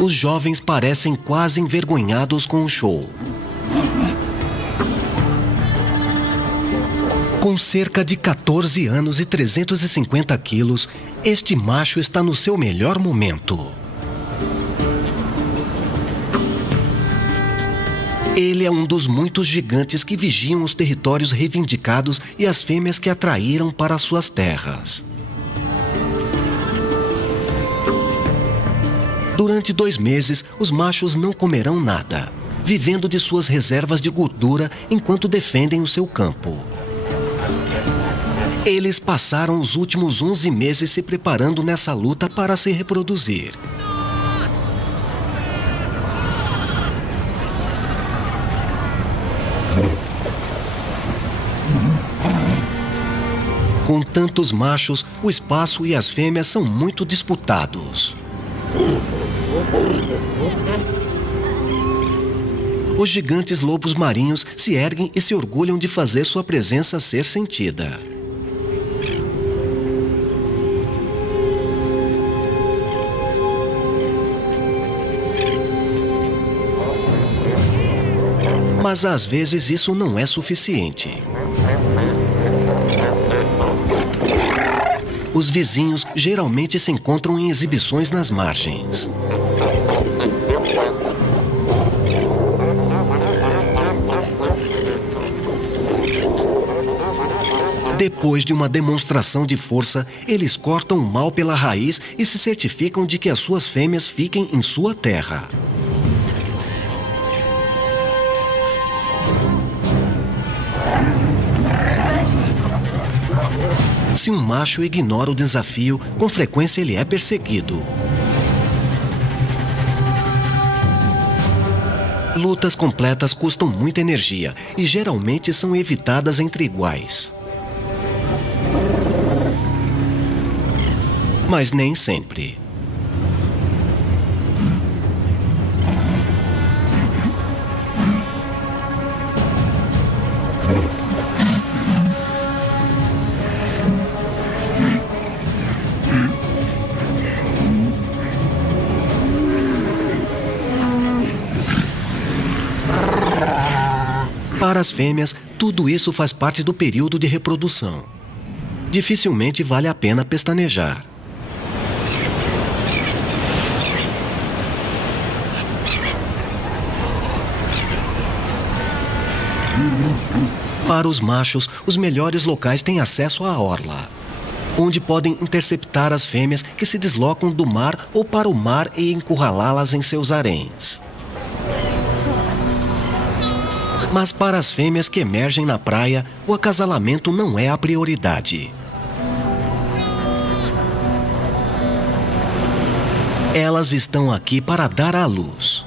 Os jovens parecem quase envergonhados com o show. Com cerca de 14 anos e 350 quilos, este macho está no seu melhor momento. Ele é um dos muitos gigantes que vigiam os territórios reivindicados e as fêmeas que atraíram para suas terras. Durante 2 meses, os machos não comerão nada, vivendo de suas reservas de gordura enquanto defendem o seu campo. Eles passaram os últimos 11 meses se preparando nessa luta para se reproduzir. Com tantos machos, o espaço e as fêmeas são muito disputados. Os gigantes lobos marinhos se erguem e se orgulham de fazer sua presença ser sentida. Mas às vezes isso não é suficiente. Os vizinhos geralmente se encontram em exibições nas margens. Depois de uma demonstração de força, eles cortam o mal pela raiz e se certificam de que as suas fêmeas fiquem em sua terra. Se um macho ignora o desafio, com frequência ele é perseguido. Lutas completas custam muita energia e geralmente são evitadas entre iguais. Mas nem sempre. Para as fêmeas, tudo isso faz parte do período de reprodução. Dificilmente vale a pena pestanejar. Para os machos, os melhores locais têm acesso à orla, onde podem interceptar as fêmeas que se deslocam do mar ou para o mar e encurralá-las em seus haréns. Mas para as fêmeas que emergem na praia, o acasalamento não é a prioridade. Elas estão aqui para dar à luz.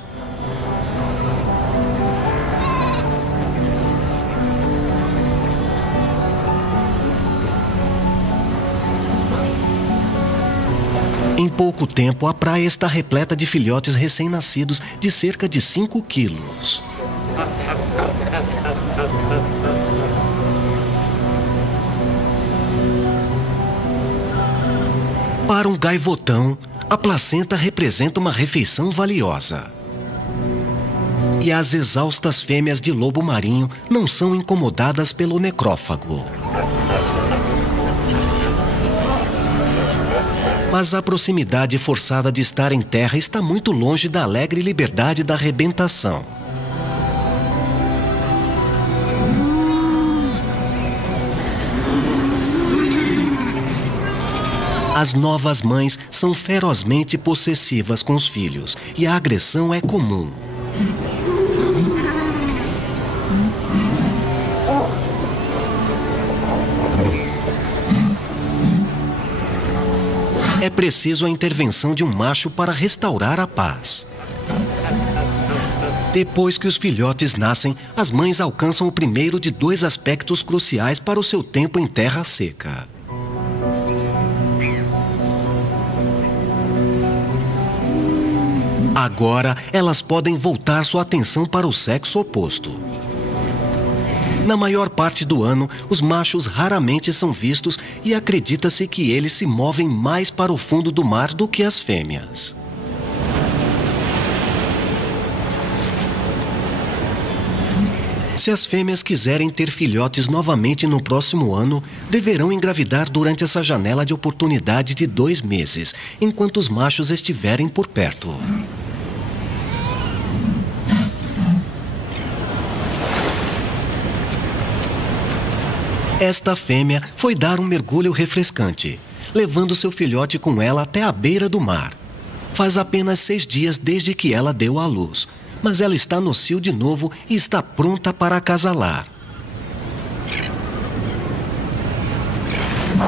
Em pouco tempo, a praia está repleta de filhotes recém-nascidos de cerca de 5 quilos. Para um gaivotão, a placenta representa uma refeição valiosa. E as exaustas fêmeas de lobo marinho não são incomodadas pelo necrófago. Mas a proximidade forçada de estar em terra está muito longe da alegre liberdade da arrebentação. As novas mães são ferozmente possessivas com os filhos e a agressão é comum. É preciso a intervenção de um macho para restaurar a paz. Depois que os filhotes nascem, as mães alcançam o primeiro de 2 aspectos cruciais para o seu tempo em terra seca. Agora, elas podem voltar sua atenção para o sexo oposto. Na maior parte do ano, os machos raramente são vistos e acredita-se que eles se movem mais para o fundo do mar do que as fêmeas. Se as fêmeas quiserem ter filhotes novamente no próximo ano, deverão engravidar durante essa janela de oportunidade de 2 meses, enquanto os machos estiverem por perto. Esta fêmea foi dar um mergulho refrescante, levando seu filhote com ela até a beira do mar. Faz apenas 6 dias desde que ela deu à luz, mas ela está no cio de novo e está pronta para acasalar.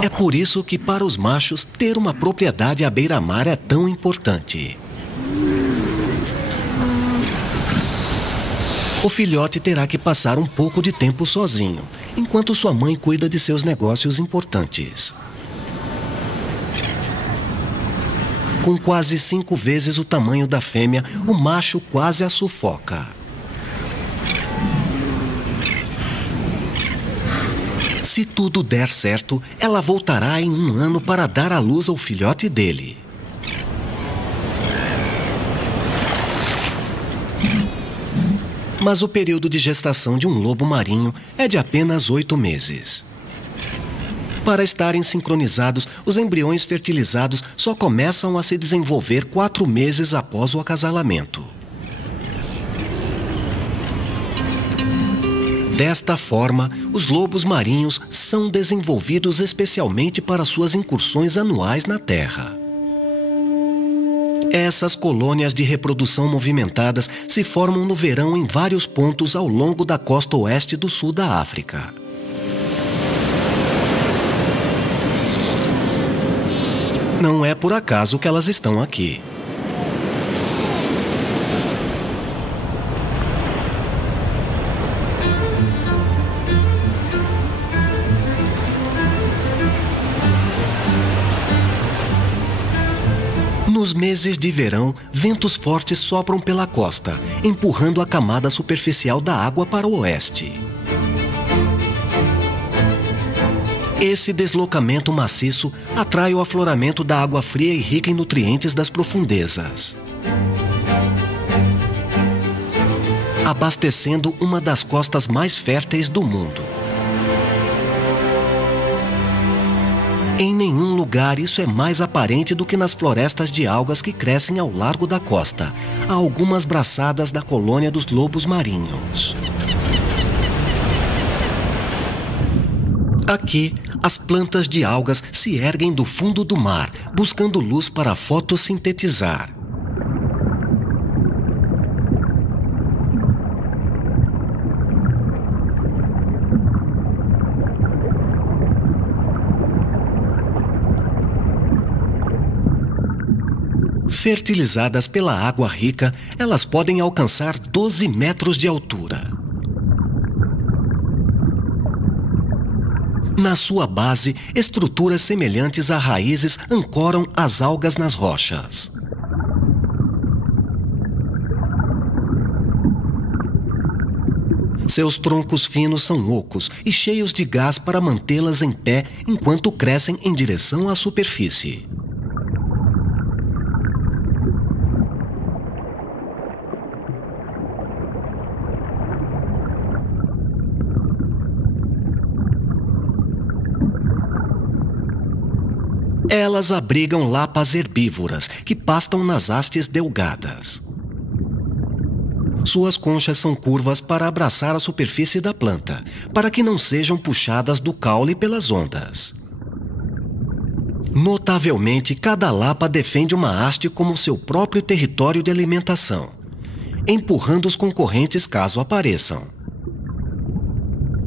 É por isso que, para os machos, ter uma propriedade à beira-mar é tão importante. O filhote terá que passar um pouco de tempo sozinho, enquanto sua mãe cuida de seus negócios importantes. Com quase 5 vezes o tamanho da fêmea, o macho quase a sufoca. Se tudo der certo, ela voltará em 1 ano para dar à luz ao filhote dele. Mas o período de gestação de um lobo marinho é de apenas 8 meses. Para estarem sincronizados, os embriões fertilizados só começam a se desenvolver 4 meses após o acasalamento. Desta forma, os lobos marinhos são desenvolvidos especialmente para suas incursões anuais na Terra. Essas colônias de reprodução movimentadas se formam no verão em vários pontos ao longo da costa oeste do sul da África. Não é por acaso que elas estão aqui. Nos meses de verão, ventos fortes sopram pela costa, empurrando a camada superficial da água para o oeste. Esse deslocamento maciço atrai o afloramento da água fria e rica em nutrientes das profundezas, abastecendo uma das costas mais férteis do mundo. Em nenhum lugar isso é mais aparente do que nas florestas de algas que crescem ao largo da costa, a algumas braçadas da colônia dos lobos marinhos. Aqui, as plantas de algas se erguem do fundo do mar, buscando luz para fotossintetizar. Fertilizadas pela água rica, elas podem alcançar 12 metros de altura. Na sua base, estruturas semelhantes a raízes ancoram as algas nas rochas. Seus troncos finos são ocos e cheios de gás para mantê-las em pé enquanto crescem em direção à superfície. Elas abrigam lapas herbívoras que pastam nas hastes delgadas. Suas conchas são curvas para abraçar a superfície da planta, para que não sejam puxadas do caule pelas ondas. Notavelmente, cada lapa defende uma haste como seu próprio território de alimentação, empurrando os concorrentes caso apareçam.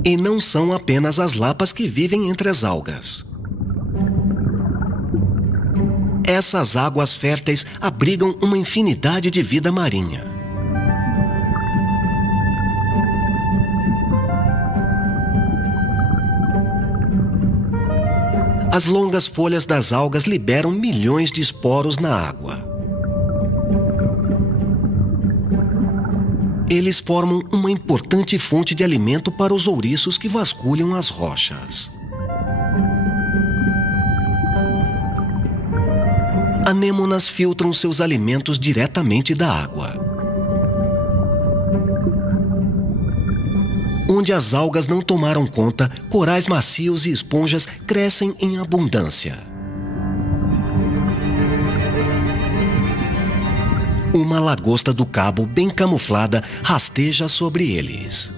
E não são apenas as lapas que vivem entre as algas. Essas águas férteis abrigam uma infinidade de vida marinha. As longas folhas das algas liberam milhões de esporos na água. Eles formam uma importante fonte de alimento para os ouriços que vasculham as rochas. Anêmonas filtram seus alimentos diretamente da água. Onde as algas não tomaram conta, corais macios e esponjas crescem em abundância. Uma lagosta do cabo bem camuflada rasteja sobre eles.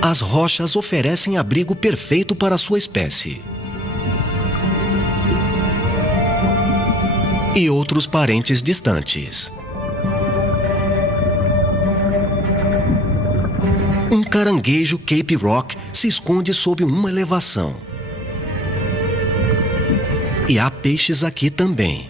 As rochas oferecem abrigo perfeito para sua espécie. E outros parentes distantes. Um caranguejo Cape Rock se esconde sob uma elevação. E há peixes aqui também.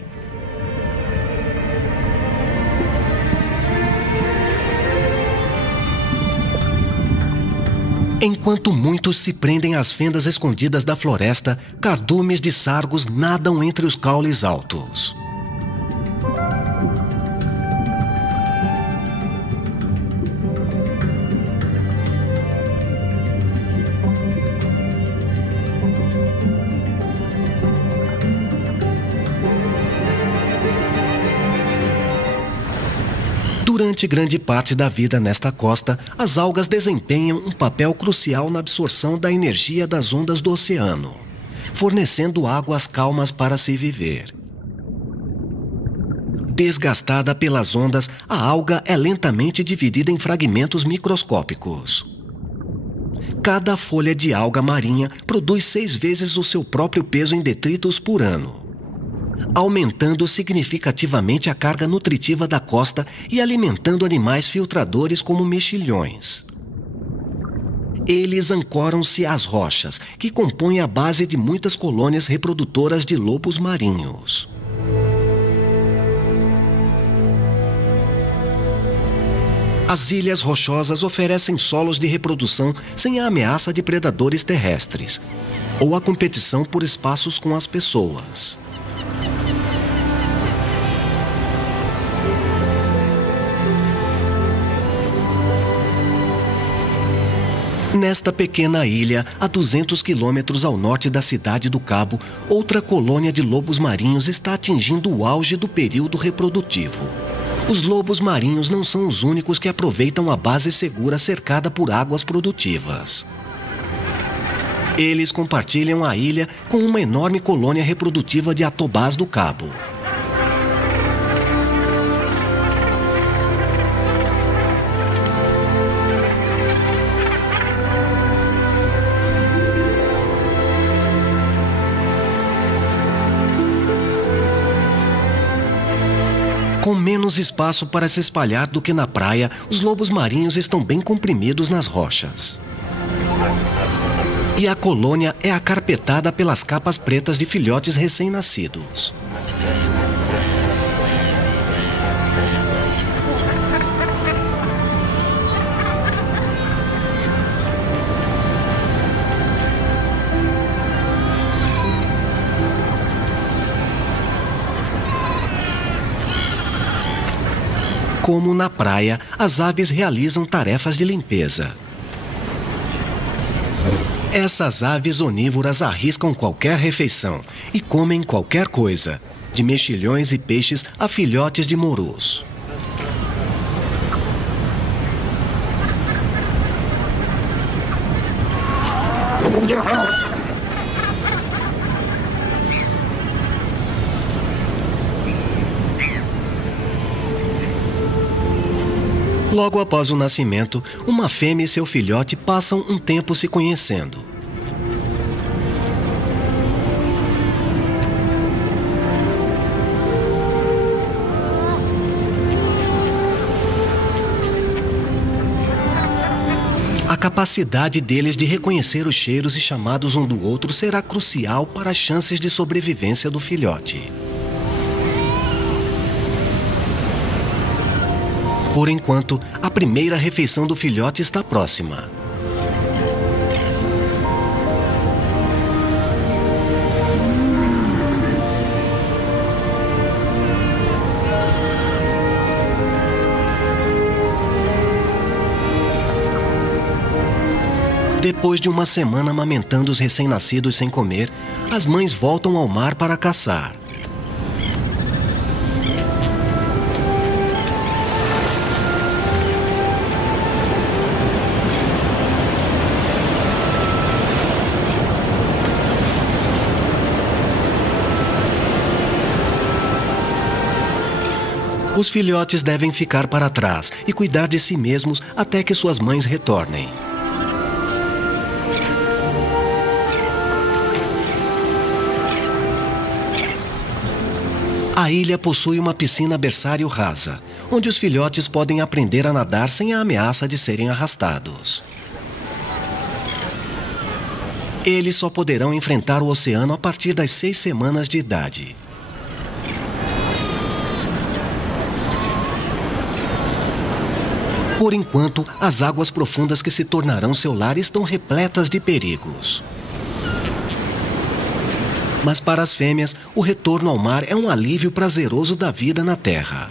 Enquanto muitos se prendem às fendas escondidas da floresta, cardumes de sargos nadam entre os caules altos. Durante grande parte da vida nesta costa, as algas desempenham um papel crucial na absorção da energia das ondas do oceano, fornecendo águas calmas para se viver. Desgastada pelas ondas, a alga é lentamente dividida em fragmentos microscópicos. Cada folha de alga marinha produz 6 vezes o seu próprio peso em detritos por ano, aumentando significativamente a carga nutritiva da costa e alimentando animais filtradores como mexilhões. Eles ancoram-se às rochas, que compõem a base de muitas colônias reprodutoras de lobos marinhos. As ilhas rochosas oferecem solos de reprodução sem a ameaça de predadores terrestres, ou a competição por espaços com as pessoas. Nesta pequena ilha, a 200 quilômetros ao norte da cidade do Cabo, outra colônia de lobos marinhos está atingindo o auge do período reprodutivo. Os lobos marinhos não são os únicos que aproveitam a base segura cercada por águas produtivas. Eles compartilham a ilha com uma enorme colônia reprodutiva de atobás do Cabo. Com menos espaço para se espalhar do que na praia, os lobos marinhos estão bem comprimidos nas rochas. E a colônia é acarpetada pelas capas pretas de filhotes recém-nascidos. Como na praia, as aves realizam tarefas de limpeza. Essas aves onívoras arriscam qualquer refeição e comem qualquer coisa, de mexilhões e peixes a filhotes de morus. Logo após o nascimento, uma fêmea e seu filhote passam um tempo se conhecendo. A capacidade deles de reconhecer os cheiros e chamados um do outro será crucial para as chances de sobrevivência do filhote. Por enquanto, a primeira refeição do filhote está próxima. Depois de uma semana amamentando os recém-nascidos sem comer, as mães voltam ao mar para caçar. Os filhotes devem ficar para trás e cuidar de si mesmos até que suas mães retornem. A ilha possui uma piscina berçário rasa, onde os filhotes podem aprender a nadar sem a ameaça de serem arrastados. Eles só poderão enfrentar o oceano a partir das 6 semanas de idade. Por enquanto, as águas profundas que se tornarão seu lar estão repletas de perigos. Mas para as fêmeas, o retorno ao mar é um alívio prazeroso da vida na terra.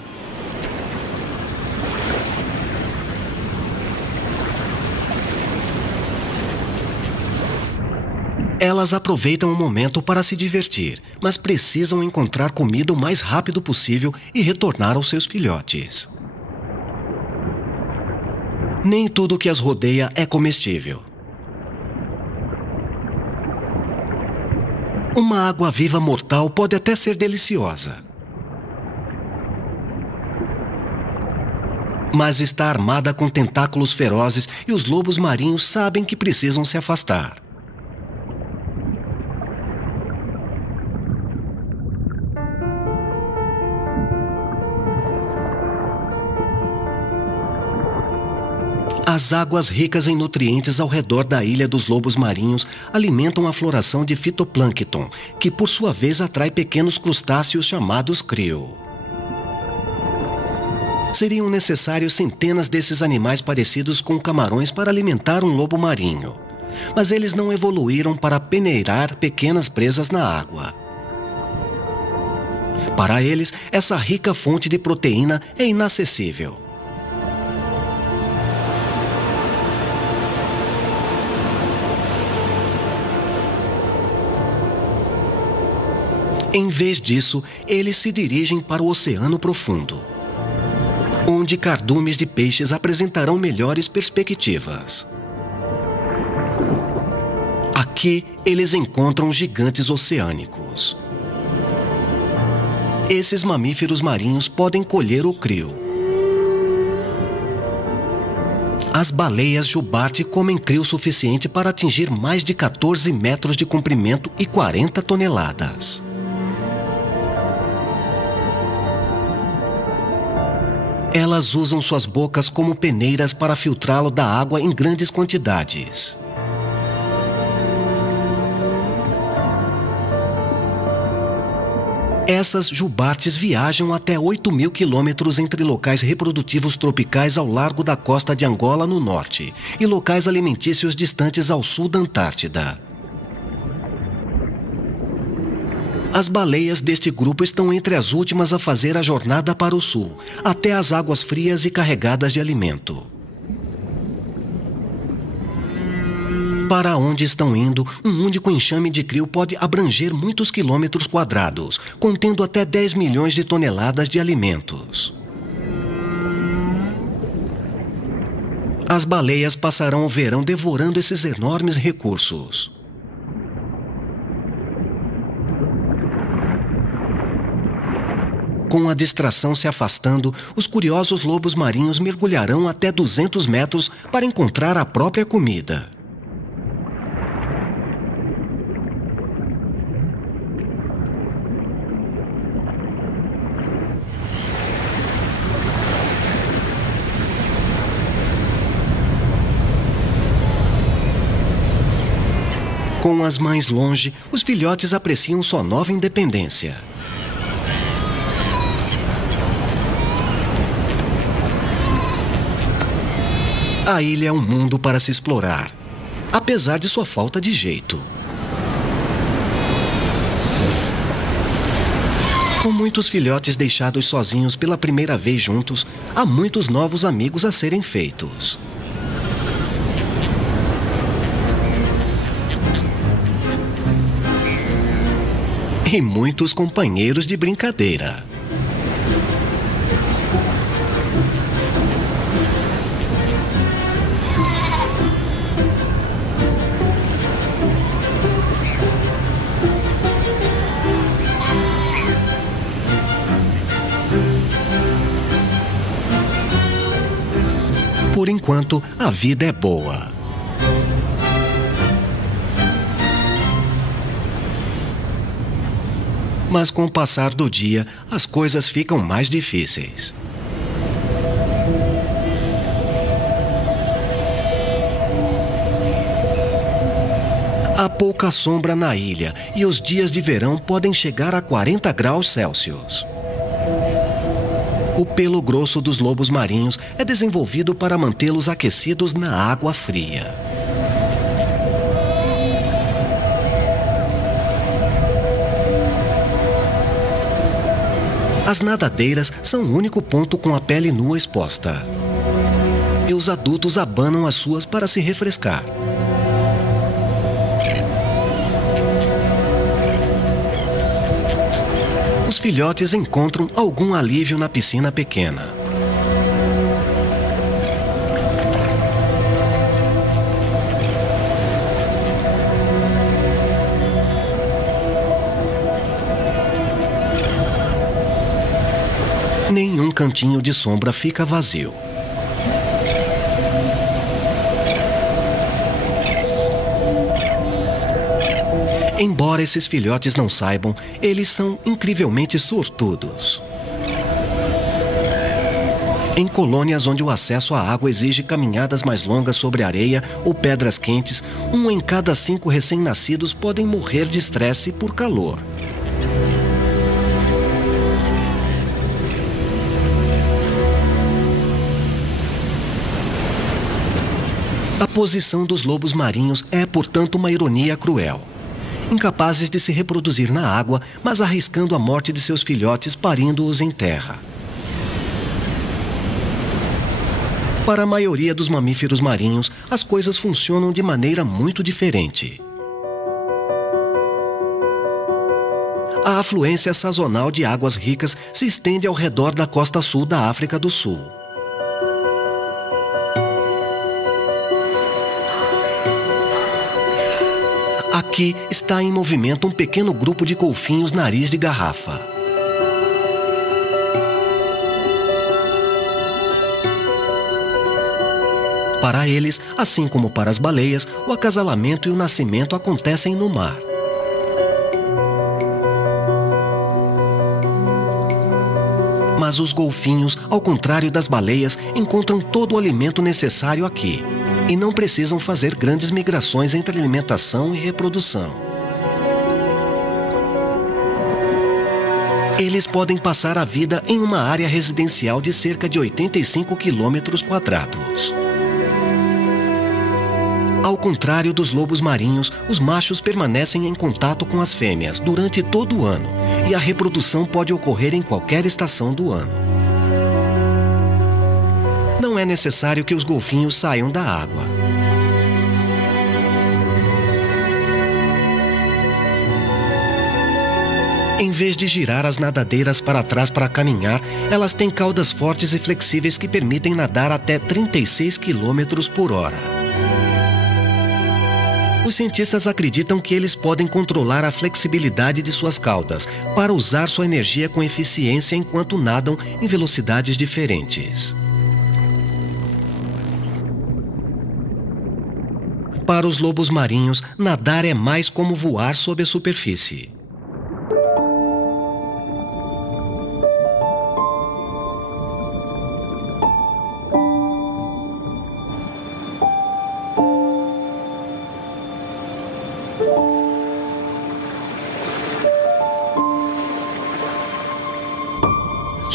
Elas aproveitam o momento para se divertir, mas precisam encontrar comida o mais rápido possível e retornar aos seus filhotes. Nem tudo que as rodeia é comestível. Uma água-viva mortal pode até ser deliciosa. Mas está armada com tentáculos ferozes e os lobos marinhos sabem que precisam se afastar. As águas ricas em nutrientes ao redor da ilha dos lobos marinhos alimentam a floração de fitoplâncton, que por sua vez atrai pequenos crustáceos chamados krill. Seriam necessários centenas desses animais parecidos com camarões para alimentar um lobo marinho, mas eles não evoluíram para peneirar pequenas presas na água. Para eles, essa rica fonte de proteína é inacessível. Em vez disso, eles se dirigem para o oceano profundo, onde cardumes de peixes apresentarão melhores perspectivas. Aqui, eles encontram gigantes oceânicos. Esses mamíferos marinhos podem colher o crio. As baleias jubarte comem crio suficiente para atingir mais de 14 metros de comprimento e 40 toneladas. Elas usam suas bocas como peneiras para filtrá-lo da água em grandes quantidades. Essas jubartes viajam até 8.000 quilômetros entre locais reprodutivos tropicais ao largo da costa de Angola no norte e locais alimentícios distantes ao sul da Antártida. As baleias deste grupo estão entre as últimas a fazer a jornada para o sul, até as águas frias e carregadas de alimento. Para onde estão indo, um único enxame de crio pode abranger muitos quilômetros quadrados, contendo até 10 milhões de toneladas de alimentos. As baleias passarão o verão devorando esses enormes recursos. Com a distração se afastando, os curiosos lobos marinhos mergulharão até 200 metros para encontrar a própria comida. Com as mães longe, os filhotes apreciam sua nova independência. A ilha é um mundo para se explorar, apesar de sua falta de jeito. Com muitos filhotes deixados sozinhos pela primeira vez juntos, há muitos novos amigos a serem feitos. E muitos companheiros de brincadeira. Por enquanto, a vida é boa. Mas com o passar do dia, as coisas ficam mais difíceis. Há pouca sombra na ilha e os dias de verão podem chegar a 40 graus Celsius. O pelo grosso dos lobos marinhos é desenvolvido para mantê-los aquecidos na água fria. As nadadeiras são o único ponto com a pele nua exposta. E os adultos abanam as suas para se refrescar. Os filhotes encontram algum alívio na piscina pequena. Nenhum cantinho de sombra fica vazio. Embora esses filhotes não saibam, eles são incrivelmente sortudos. Em colônias onde o acesso à água exige caminhadas mais longas sobre areia ou pedras quentes, 1 em cada 5 recém-nascidos podem morrer de estresse por calor. A posição dos lobos marinhos é, portanto, uma ironia cruel. Incapazes de se reproduzir na água, mas arriscando a morte de seus filhotes parindo-os em terra. Para a maioria dos mamíferos marinhos, as coisas funcionam de maneira muito diferente. A afluência sazonal de águas ricas se estende ao redor da costa sul da África do Sul. Aqui está em movimento um pequeno grupo de golfinhos nariz de garrafa. Para eles, assim como para as baleias, o acasalamento e o nascimento acontecem no mar. Mas os golfinhos, ao contrário das baleias, encontram todo o alimento necessário aqui e não precisam fazer grandes migrações entre alimentação e reprodução. Eles podem passar a vida em uma área residencial de cerca de 85 quilômetros quadrados. Ao contrário dos lobos marinhos, os machos permanecem em contato com as fêmeas durante todo o ano e a reprodução pode ocorrer em qualquer estação do ano. Não é necessário que os golfinhos saiam da água. Em vez de girar as nadadeiras para trás para caminhar, elas têm caudas fortes e flexíveis que permitem nadar até 36 km por hora. Os cientistas acreditam que eles podem controlar a flexibilidade de suas caudas para usar sua energia com eficiência enquanto nadam em velocidades diferentes. Para os lobos marinhos, nadar é mais como voar sob a superfície.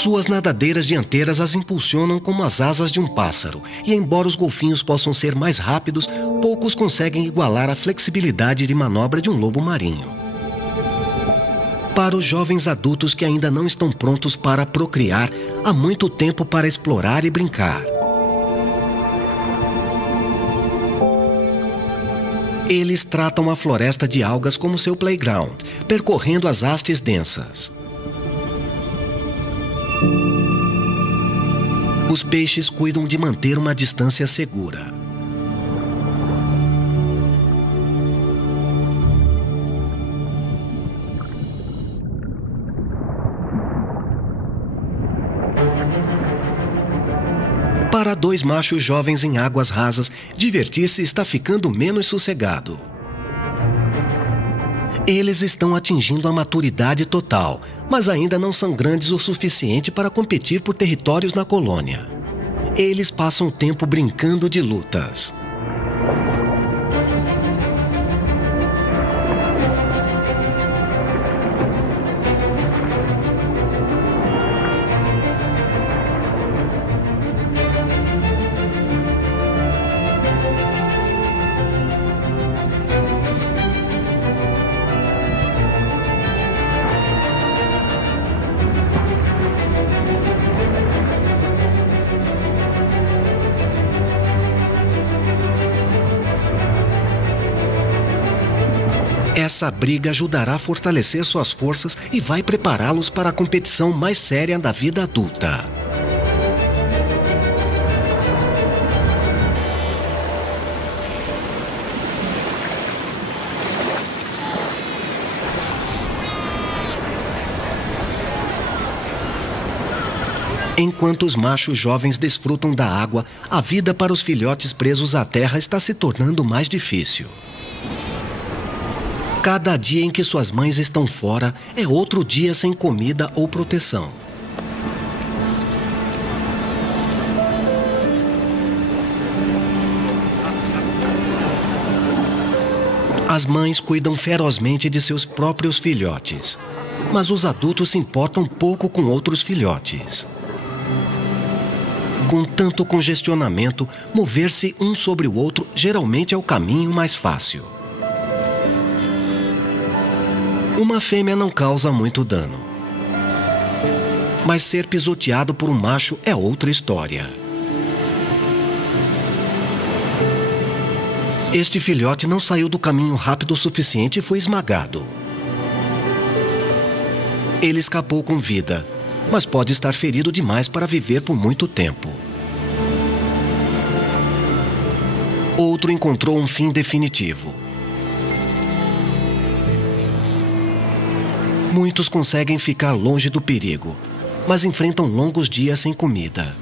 Suas nadadeiras dianteiras as impulsionam como as asas de um pássaro, e embora os golfinhos possam ser mais rápidos, poucos conseguem igualar a flexibilidade de manobra de um lobo marinho. Para os jovens adultos que ainda não estão prontos para procriar, há muito tempo para explorar e brincar. Eles tratam a floresta de algas como seu playground, percorrendo as hastes densas. Os peixes cuidam de manter uma distância segura. Para dois machos jovens em águas rasas, divertir-se está ficando menos sossegado. Eles estão atingindo a maturidade total, mas ainda não são grandes o suficiente para competir por territórios na colônia. Eles passam o tempo brincando de lutas. Essa briga ajudará a fortalecer suas forças e vai prepará-los para a competição mais séria da vida adulta. Enquanto os machos jovens desfrutam da água, a vida para os filhotes presos à terra está se tornando mais difícil. Cada dia em que suas mães estão fora é outro dia sem comida ou proteção. As mães cuidam ferozmente de seus próprios filhotes, mas os adultos se importam pouco com outros filhotes. Com tanto congestionamento, mover-se um sobre o outro geralmente é o caminho mais fácil. Uma fêmea não causa muito dano. Mas ser pisoteado por um macho é outra história. Este filhote não saiu do caminho rápido o suficiente e foi esmagado. Ele escapou com vida, mas pode estar ferido demais para viver por muito tempo. Outro encontrou um fim definitivo. Muitos conseguem ficar longe do perigo, mas enfrentam longos dias sem comida.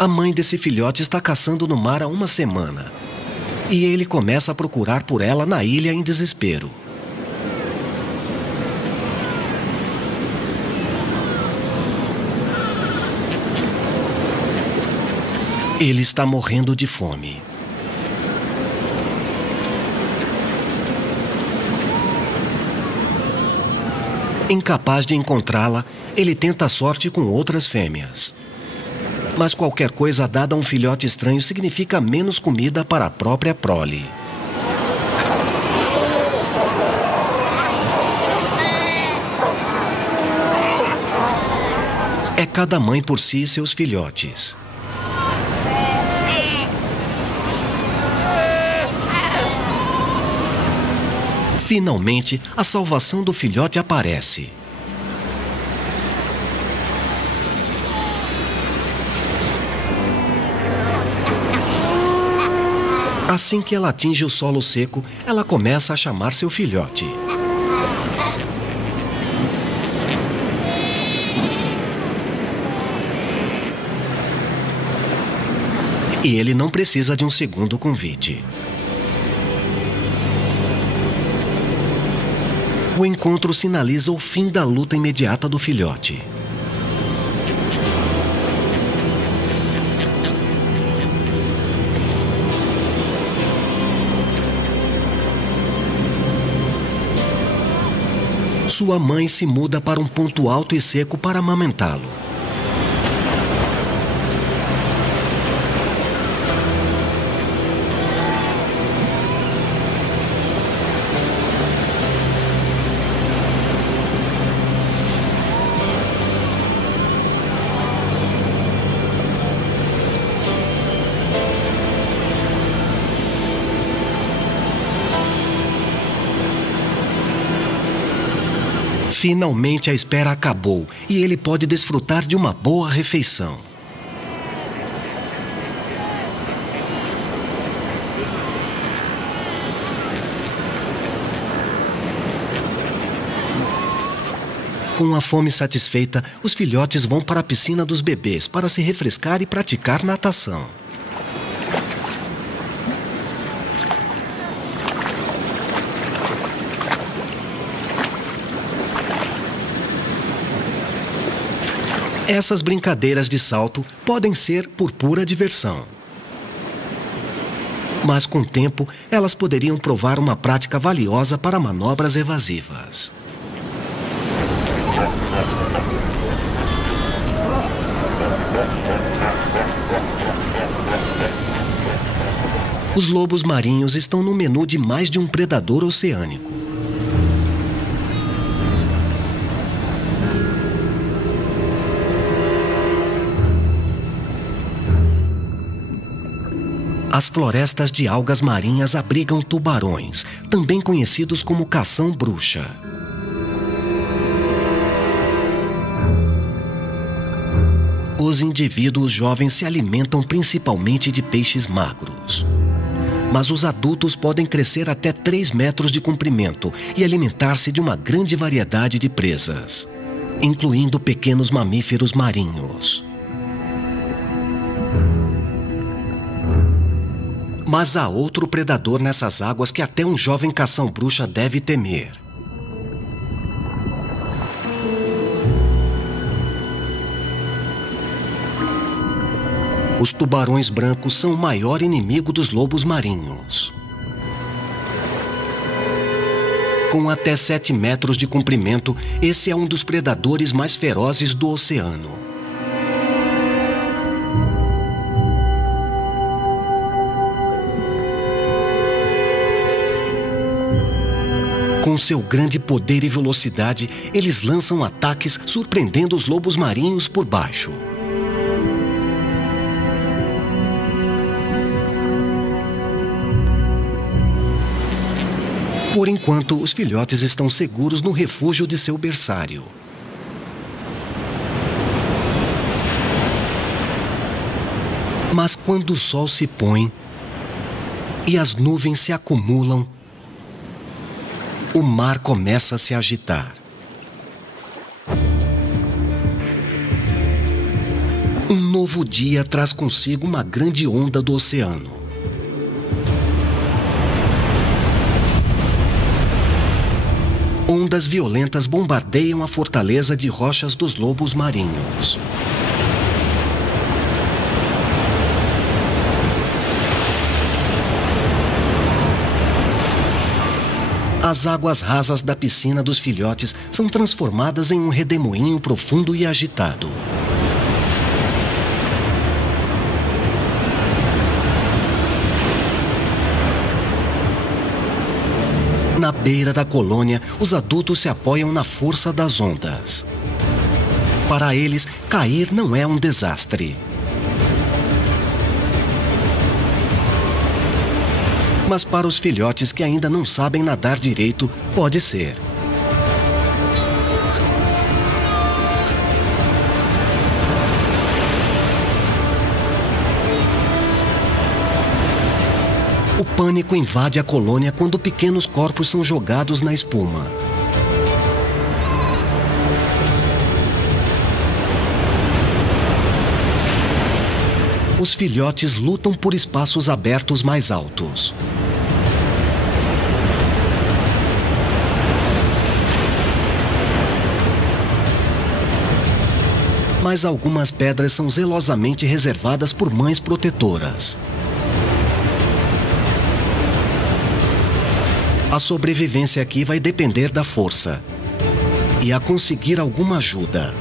A mãe desse filhote está caçando no mar há uma semana. E ele começa a procurar por ela na ilha em desespero. Ele está morrendo de fome. Incapaz de encontrá-la, ele tenta a sorte com outras fêmeas. Mas qualquer coisa dada a um filhote estranho significa menos comida para a própria prole. É cada mãe por si e seus filhotes. Finalmente, a salvação do filhote aparece. Assim que ela atinge o solo seco, ela começa a chamar seu filhote. E ele não precisa de um segundo convite. O encontro sinaliza o fim da luta imediata do filhote. Sua mãe se muda para um ponto alto e seco para amamentá-lo. Finalmente a espera acabou e ele pode desfrutar de uma boa refeição. Com a fome satisfeita, os filhotes vão para a piscina dos bebês para se refrescar e praticar natação. Essas brincadeiras de salto podem ser por pura diversão. Mas com o tempo, elas poderiam provar uma prática valiosa para manobras evasivas. Os lobos marinhos estão no menu de mais de um predador oceânico. As florestas de algas marinhas abrigam tubarões, também conhecidos como cação-bruxa. Os indivíduos jovens se alimentam principalmente de peixes magros. Mas os adultos podem crescer até 3 metros de comprimento e alimentar-se de uma grande variedade de presas, incluindo pequenos mamíferos marinhos. Mas há outro predador nessas águas que até um jovem cação-bruxa deve temer. Os tubarões brancos são o maior inimigo dos lobos marinhos. Com até 7 metros de comprimento, esse é um dos predadores mais ferozes do oceano. Com seu grande poder e velocidade, eles lançam ataques surpreendendo os lobos marinhos por baixo. Por enquanto, os filhotes estão seguros no refúgio de seu berçário. Mas quando o sol se põe e as nuvens se acumulam, o mar começa a se agitar. Um novo dia traz consigo uma grande onda do oceano. Ondas violentas bombardeiam a fortaleza de rochas dos lobos marinhos. As águas rasas da piscina dos filhotes são transformadas em um redemoinho profundo e agitado. Na beira da colônia, os adultos se apoiam na força das ondas. Para eles, cair não é um desastre. Mas para os filhotes que ainda não sabem nadar direito, pode ser. O pânico invade a colônia quando pequenos corpos são jogados na espuma. Os filhotes lutam por espaços abertos mais altos. Mas algumas pedras são zelosamente reservadas por mães protetoras. A sobrevivência aqui vai depender da força e a conseguir alguma ajuda.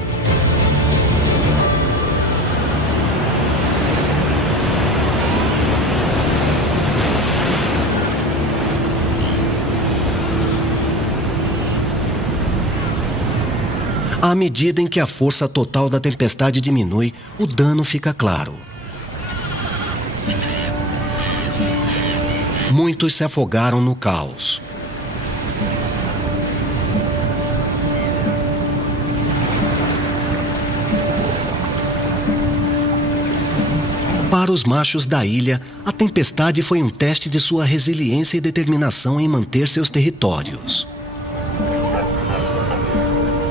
À medida em que a força total da tempestade diminui, o dano fica claro. Muitos se afogaram no caos. Para os machos da ilha, a tempestade foi um teste de sua resiliência e determinação em manter seus territórios.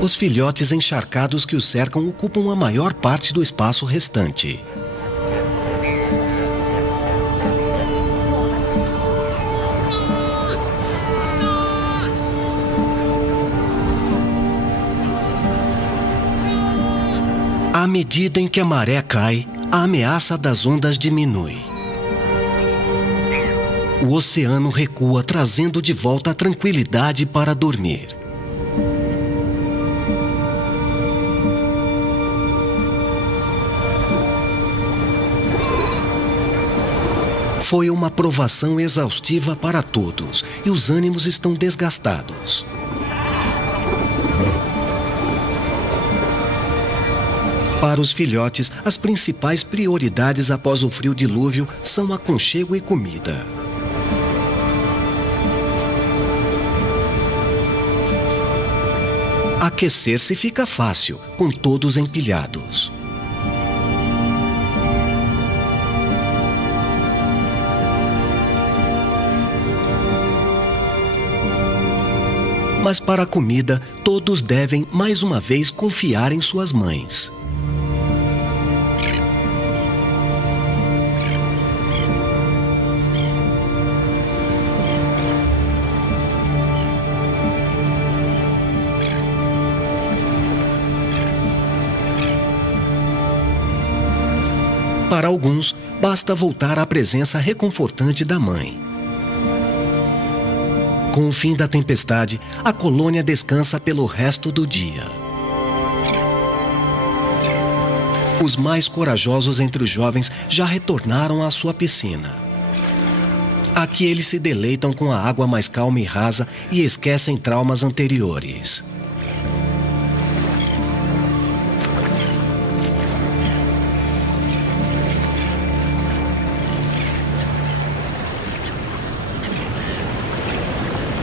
Os filhotes encharcados que os cercam ocupam a maior parte do espaço restante. À medida em que a maré cai, a ameaça das ondas diminui. O oceano recua, trazendo de volta a tranquilidade para dormir. Foi uma provação exaustiva para todos e os ânimos estão desgastados. Para os filhotes, as principais prioridades após o frio dilúvio são aconchego e comida. Aquecer-se fica fácil, com todos empilhados. Mas para a comida, todos devem, mais uma vez, confiar em suas mães. Para alguns, basta voltar à presença reconfortante da mãe. Com o fim da tempestade, a colônia descansa pelo resto do dia. Os mais corajosos entre os jovens já retornaram à sua piscina. Aqui eles se deleitam com a água mais calma e rasa e esquecem traumas anteriores.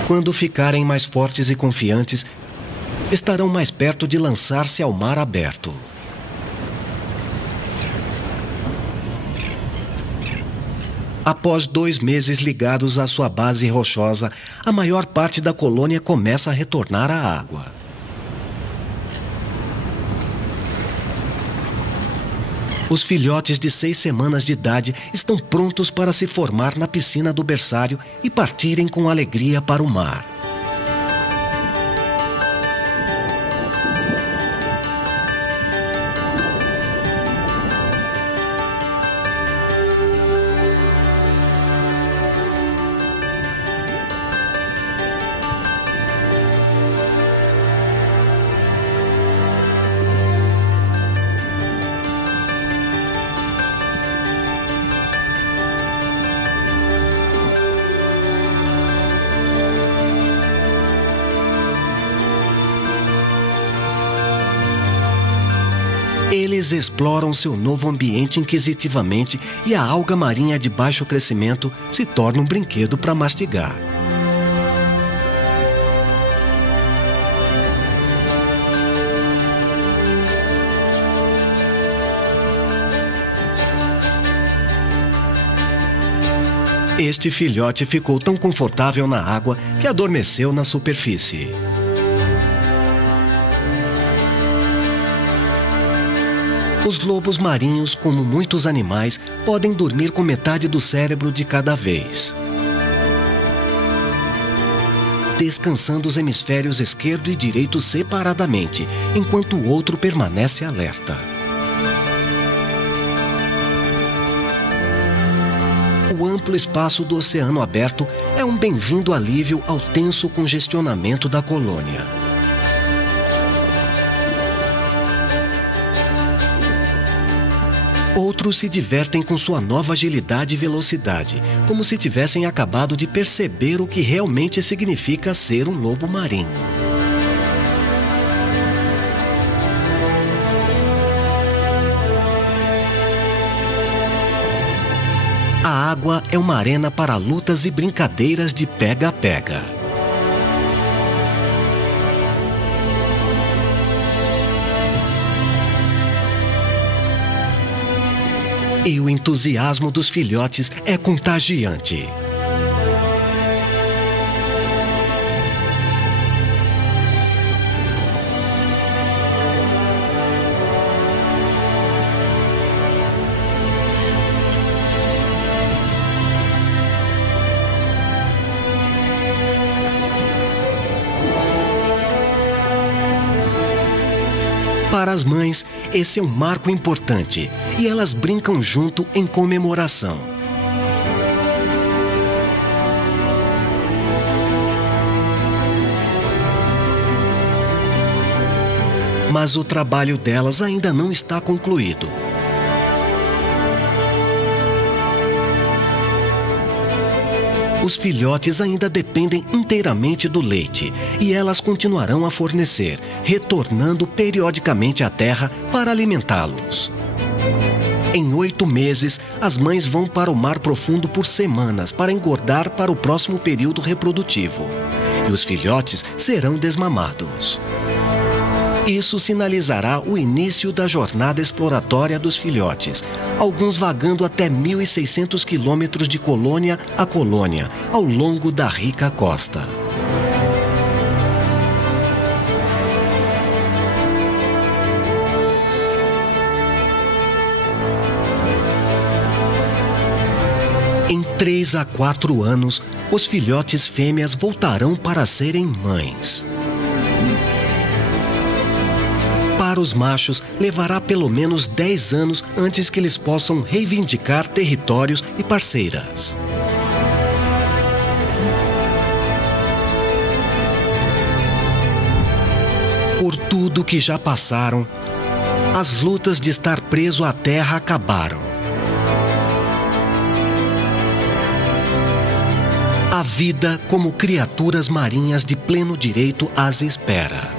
Quando ficarem mais fortes e confiantes, estarão mais perto de lançar-se ao mar aberto. Após 2 meses ligados à sua base rochosa, a maior parte da colônia começa a retornar à água. Os filhotes de 6 semanas de idade estão prontos para se formar na piscina do berçário e partirem com alegria para o mar. Eles exploram seu novo ambiente inquisitivamente e a alga marinha de baixo crescimento se torna um brinquedo para mastigar. Este filhote ficou tão confortável na água que adormeceu na superfície. Os lobos marinhos, como muitos animais, podem dormir com metade do cérebro de cada vez, descansando os hemisférios esquerdo e direito separadamente, enquanto o outro permanece alerta. O amplo espaço do oceano aberto é um bem-vindo alívio ao tenso congestionamento da colônia. Outros se divertem com sua nova agilidade e velocidade, como se tivessem acabado de perceber o que realmente significa ser um lobo marinho. A água é uma arena para lutas e brincadeiras de pega-pega. E o entusiasmo dos filhotes é contagiante. Para as mães, esse é um marco importante e elas brincam junto em comemoração. Mas o trabalho delas ainda não está concluído. Os filhotes ainda dependem inteiramente do leite e elas continuarão a fornecer, retornando periodicamente à terra para alimentá-los. Em 8 meses, as mães vão para o mar profundo por semanas para engordar para o próximo período reprodutivo. E os filhotes serão desmamados. Isso sinalizará o início da jornada exploratória dos filhotes, alguns vagando até 1.600 quilômetros de colônia a colônia, ao longo da rica costa. Em 3 a 4 anos, os filhotes fêmeas voltarão para serem mães. Para os machos, levará pelo menos 10 anos antes que eles possam reivindicar territórios e parceiras. Por tudo que já passaram, as lutas de estar preso à terra acabaram. A vida como criaturas marinhas de pleno direito as espera.